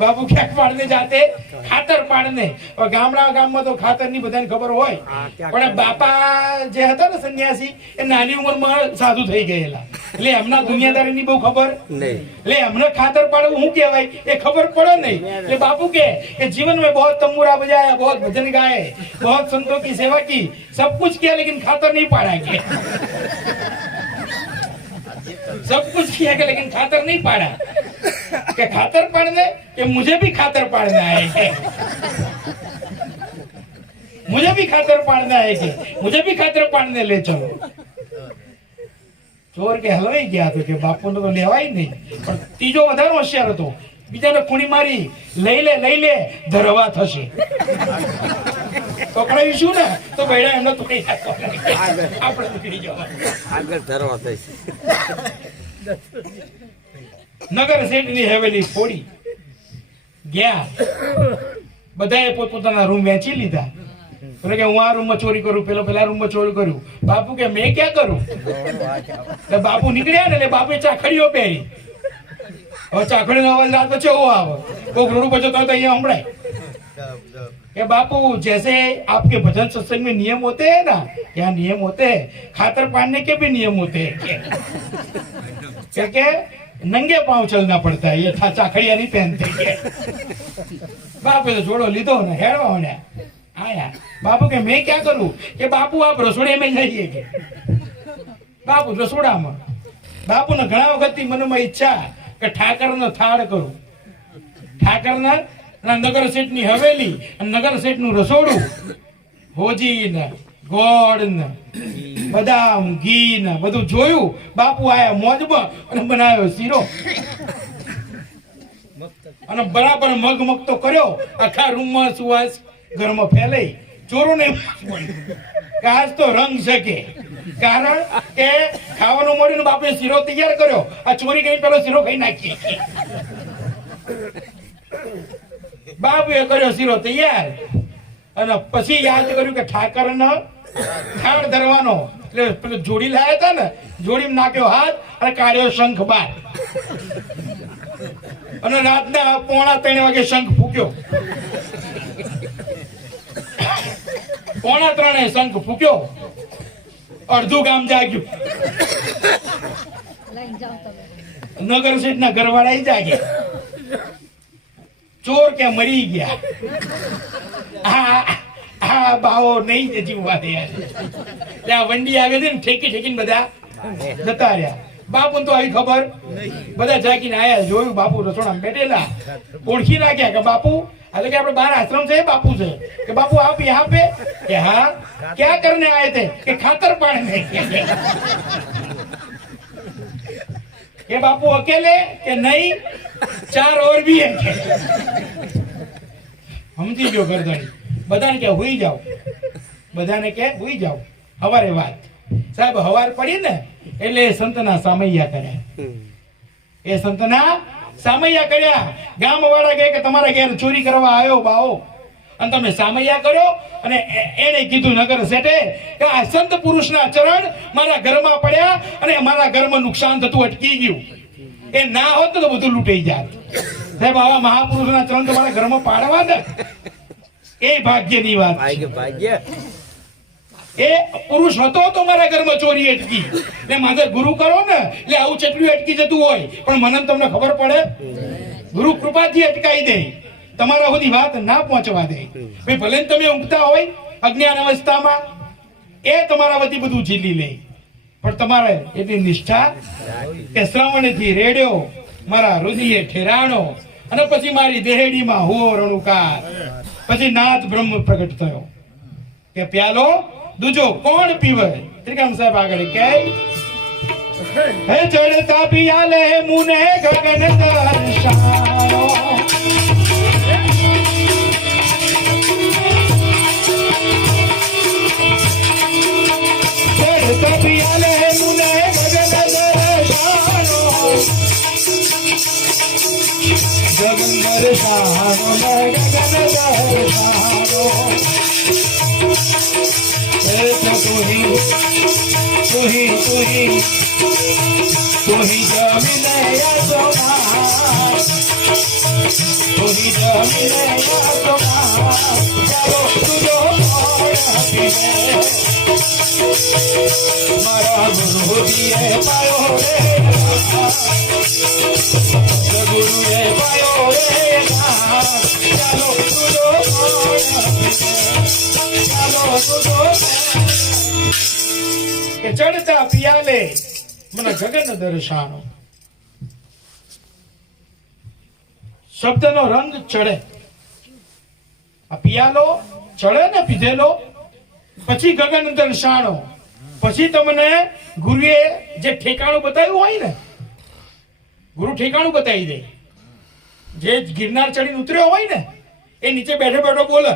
બાપુ ક્યાંક પાડને જાતે? ખાતર પાડને. ગામમાં તો ખાતર ની બધાને ખબર હોય, પણ બાપા જે હતા ને સન્યાસી, એ નાની ઉંમરમાં સાધુ થઈ ગયેલા, એટલે એમના દુનિયાદારી ની બહુ ખબર નહીં. એટલે એમને ખાતર પાડવું શું કહેવાય એ ખબર પડે નહીં. એટલે બાપુ કે જીવન में बहुत तंबूरा बजाया, बहुत भजन गाए, बहुत संतों की सेवा की, सब कुछ किया, लेकिन खातर नहीं पाड़ा. के सब कुछ किया के लेकिन खातर नहीं पाड़ा. કે ખાતર પાડને? કે मुझे भी खातर पाड़ना है. કે मुझे भी खातर पाड़ना है. કે मुझे भी खातर पाड़ने ले चलो. ચોર કે હલવાઈ ગયા તો કે બાપુ તો લેવાય નહીં. પણ ત્રીજો વધારે હોશિયાર હતો, બીજાને ખૂણી મારી લઈ લે ધરવા થશે. પકડાવીશું ને તો બૈડા એમને તોડી નાખો, આપણે નીકળી જવાનું, આગળ ધરવા થશે. નગર શેઠની હવેલી ફોડી ગયા. બધાએ પોતપોતાના રૂમ વેચી લીધા. એટલે કે હું આ રૂમમાં ચોરી કરું, પેલા રૂમમાં ચોરી કર્યું. બાપુ કે મેં ક્યાં કરું? એટલે બાપુ નીકળ્યા ને એટલે બાપુએ ચાખડીઓ પહેરી. હવે ચાખડીનો અવાજ રાત પછી એવો આવે, કોઈક રોડ ઉપર જતો અહીંયા સંભળાય કે बापू जैसे आपके भजन सत्संग में नियम होते हैं ना, क्या नियम होते हैं, खातर पाड़ने के भी नियम होते हैं. क्या नंगे पांव चलना पड़ता है, ये चाखड़िया नहीं पहनते. बापू तो जोड़ो लीधो ने हेड़वा होने आया. बापू के मैं क्या करूं? कि बापू आप रसोड़े में जाइए. के बापू रसोड़ा में. बापू ने घણા વખતથી મનમાં ઈચ્છા કે ઠાકરનો થાળ કરું. ઠાકરના નગર શેઠની હવેલી અને નગર શેઠનું રસોડું, હોજી ને ગોળ ને બદામ ઘી ને બધું જોયું. બાપુ આયા મોજમાં અને બનાવ્યો શીરો અને બરાબર મગ તો કર્યો. આખા રૂમમાં સુવાસ ઘરમાં ફેલાઈ. ચોરોને કે આજ તો રંગ છે. કે કારણ કે ખાવાનું મળ્યું ને બાપે શીરો તૈયાર કર્યો. આ ચોરી કરી પેલો શીરો ખાઈ નાખીએ. બાપુએ કર્યો શીરો તૈયાર અને પછી યાદ કર્યું કે ઠાકરને થાળ ધરવાનો એટલે પેલો જોડી લાયા હતા ને, જોડી નાખ્યો હાથ અને કાઢ્યો શંખ બાર, અને રાતના 2:45 વાગે શંખ ફૂક્યો. 2:45 શંખ ફૂક્યો, અડધું ગામ જાગ્યું. નગર શેઠ ના ઘરવાળા જાગ્યા. ચોર કે મરી ગયા. આ બાવો નહીં જીવવા દે. આ વંડી આવે છે ને, ઠેકી ઠેકીને બધા જતા રહ્યા. બાપુ તો આવી ખબર, બધા જાગીને આયા, જોયું બાપુ રસોડામાં બેઠેલા, ઓળખી નાખ્યા કે બાપુ, એટલે કે આપણે બહાર આશ્રમ છે, બાપુ છે. કે બાપુ આપ યહાં पे? કે हाँ. क्या करने आए थे? કે खातर पाड़ने. કે બાપુ अकेले? કે नहीं, 4 और भी है. સમજી ગયો ગરદણી. બધાને કે હુઈ જાઓ, બધાને કે હુઈ જાઓ. હવારે વાત સાહેબ, હવાર પડી ને એટલે સંતના સામૈયા કર્યા. એ સંતના સામૈયા કર્યા. ગામ વાળા કહે કે તમારા ઘેર ચોરી કરવા આવ્યો બાવો, અને તમે સામૈયા કર્યો. અને એને કીધું નગર શેઠે કે આ સંત પુરુષના ચરણ મારા ઘરમાં પડ્યા અને મારા ઘરમાં નુકસાન થતું અટકી ગયું. એ ના હોત તો બધું લૂંટાઈ જાત. સાહેબ, આવા મહાપુરુષના ચરણ તમારા ઘરમાં પાડવા દે, એ ભાગ્યની વાત. ભાગ્ય એ પુરુષ હતો તો મારા ઘરમાં ચોરી અટકી. ને મારે ગુરુ કરો ને એટલે આવું ચટલું અટકી જતું હોય, પણ મને તમને ખબર પડે, ગુરુ કૃપાથી અટકાઈ દે, તમારા સુધી વાત ના પહોંચવા દે. ભાઈ ભલે તમે ઊંઘતા હોય અજ્ઞાન અવસ્થામાં, એ તમારા વતી બધું ઝીલી લે, પણ તમારે એટલી નિષ્ઠા કે શ્રવણથી રેડ્યો મારા હૃદયે ઠેરાણો, અને પછી મારી દેહડીમાં હુઓ રણુકાર. પછી નાથ બ્રહ્મ પ્રગટ થયો કે પ્યાલો દૂજો કોણ પીવે? ત્રિકમ સાહેબ આગળ કે હે ચડતા પિયાલે મુને ગગન દર્શાયો, ચડતા પિયાલે મુને ગગન દર્શાયો, ગગન દર્શાયો ગગન દર્શાયો. तू ही जमीने आसमान, तू ही जमीने आसमान. चलो तुझो पीने मारा गुरु दिए पायो रे, गुरुए पायो रे. चलो तुझो चलो तुझो કે ચડતા પિયાલે મને ગગન દર્શાનો. શબ્દનો રંગ ચડે. આ પિયાલો ચડે ને પીધેલો, પછી ગગન દર્શાનો. પછી તમને ગુરુએ જે ઠેકાણું બતાવ્યું હોય ને, ગુરુ ઠેકાણું બતાવી દે. જે ગિરનાર ચડીને ઉતર્યો હોય ને, એ નીચે બેઠો બેઠો બોલે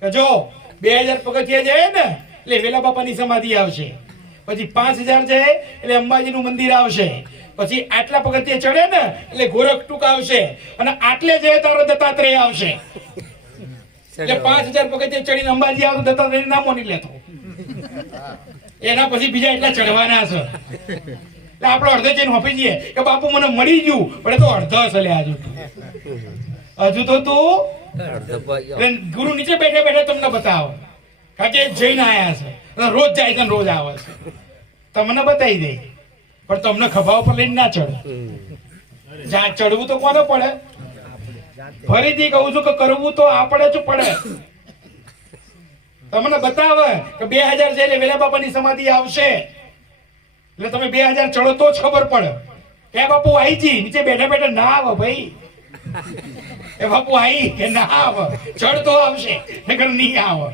કે જો 2000 પગથિયા જાય ને એટલે વેલા બાપાની સમાધિ આવશે, પછી 5000 જાય એટલે અંબાજીનું મંદિર આવશે, પછી આટલા પગથિયે ચડે ને એટલે ગોરખ ટૂંક આવશે, અને આટલે જાય તારો દત્તાત્રેય આવશે. એટલે 5000 પગથિયે ચડીને અંબાજી આવ તો દત્તાત્રેય નામ નહીં લેતો. એના પછી બીજા એટલા ચડવાના છે. એટલે આપણે અડધે જઈને હોપી જઈએ કે બાપુ મને મળી ગયું, પણ તો અડધો હશે. હજુ તો તું ગુરુ નીચે બેઠે બેઠે તમને બતાવો, કારણ કે જઈને આયા છે, રોજ જાય છે રોજ આવે છે, તમને બતાવી દે, પણ તમને ખભા ઉપર લઈને ના ચડે. જ્યાં ચડવું તો કોને પડે? ફરીથી કહું છું કે કરવું તો આપણે જ પડે. તમને બતાવે કે 2000 છે એટલે વેલા બાપાની સમાધિ આવશે, એટલે તમે 2000 ચડો તો જ ખબર પડે કે બાપુ આઈ જી. નીચે બેઠા બેઠા ના આવે ભાઈ, એ બાપુ આઈ કે ના આવે, ચડ તો આવશે, નકર નહીં આવે.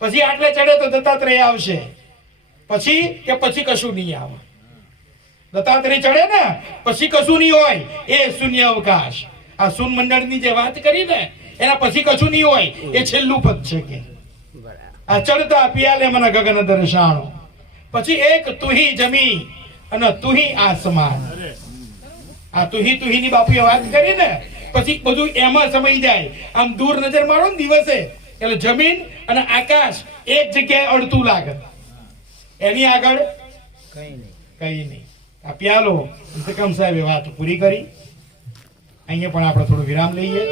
પછી આટલે ચડે તો દત્તાત્રેય આવશે, પછી કે પછી કશું નહીં આવે. દત્તાત્રેય ચડે ને પછી કશું નહીં હોય, એ શૂન્ય અવકાશ. આ શૂન મંડળની જે વાત કરી ને એના પછી કશું નહીં હોય, એ છેલ્લું પદ છે કે આ ચડતા પિયાલે મને ગગન દર્શાણો. પછી એક તુહી જમી અને તુહી આસમાન. આ તુહી ની બાપુએ વાત કરી ને, પછી બધું એમાં સમય જાય. આમ દૂર નજર મારો ને દિવસે એટલે જમીન અને આકાશ એક જગ્યાએ અડતું લાગે, એની આગળ કઈ નહીં. આ પ્યાલો ઇન્તકામ સાહેબે વાત પૂરી કરી. અહીંયા પણ આપણે થોડું વિરામ લઈએ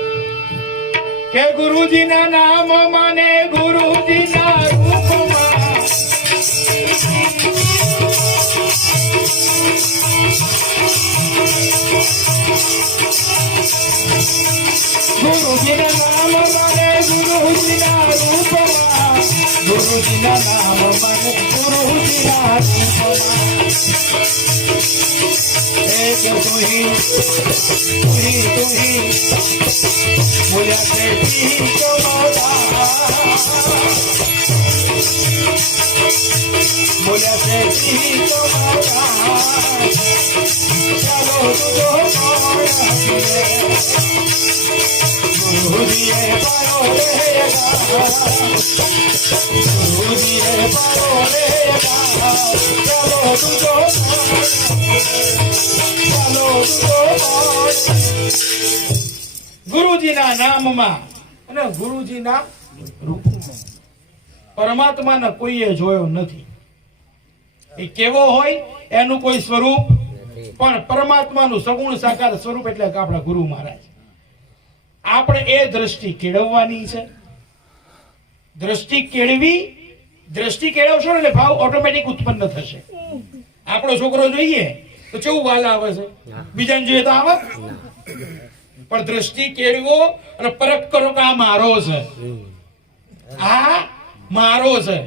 કે ગુરુજીના નામ માને ગુરુજીના રૂપમાં ગુરુજીના નામ માને ગુરુજીના રૂપમાં ગુરુજીના નામ માને ગુરુજીના રૂપમાં એક તુહી બોલ્યા છે ઠીકો મોટા બોલ્યા છે ઠીકો મોટા ચાલો તુજો ગુરુજીએ પાયો રેગા ગુરુજીએ પાયો રેગા ચાલો તુજો ચાલો તુજો ગુરુજીના નામમાં અને ગુરુજીના રૂપમાં પરમાત્માને કોઈએ જોયો નથી. એ કેવો હોય એનું કોઈ સ્વરૂપ, પણ પરમાત્માનું સગુણ સાકાર સ્વરૂપ એટલે કે આપણા ગુરુ મહારાજ. આપણે એ દ્રષ્ટિ કેળવવાની છે. દ્રષ્ટિ કેળવી, દ્રષ્ટિ કેળવશો ને એટલે ભાવ ઓટોમેટિક ઉત્પન્ન થશે. આપણો છોકરો જોઈએ તો કેવું વાલ આવે છે, બીજાને જોઈએ તો આવે, પણ દ્રષ્ટિ કેળવો અને પરખ કરો કે આ મારો છે, આ મારો છે,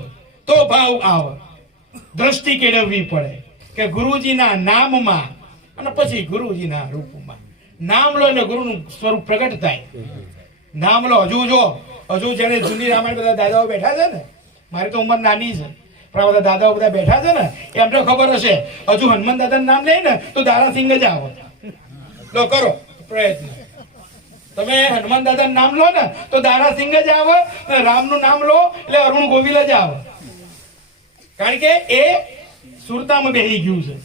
તો ભાવ આવે. દ્રષ્ટિ કેળવવી પડે કે ગુરુજીના નામમાં અને પછી ગુરુજીના રૂપમાં. નામ લો એટલે ગુરુનું સ્વરૂપ પ્રગટ થાય. નામ લો. હજુ જેને જૂની રામાયણ બધા દાદાઓ બેઠા છે ને, મારી તો ઉંમર નાની છે, પણ આ બધા દાદાઓ બધા બેઠા છે ને, એમ તો ખબર હશે હજુ હનુમાન દાદાનું નામ લે ને તો દારાસિંહ જ આવો. લો કરો પ્રયત્ન. તમે હનુમાન દાદાનું નામ લો ને તો દારાસિંહ જ આવે, રામનું નામ લો એટલે અરુણ ગોવિલ જ આવે. કારણ કે એ સુરતામાં બેહી ગયું છે.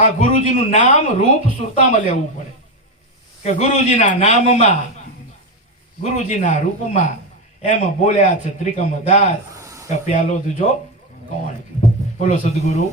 આ ગુરુજીનું નામ રૂપ સુરતામાં લેવું પડે કે ગુરુજીના નામમાં ગુરુજીના રૂપમાં એમાં બોલ્યા છે ત્રિકમદાસ કે પ્યાલો તુજો કોણ. બોલો સદગુરુ.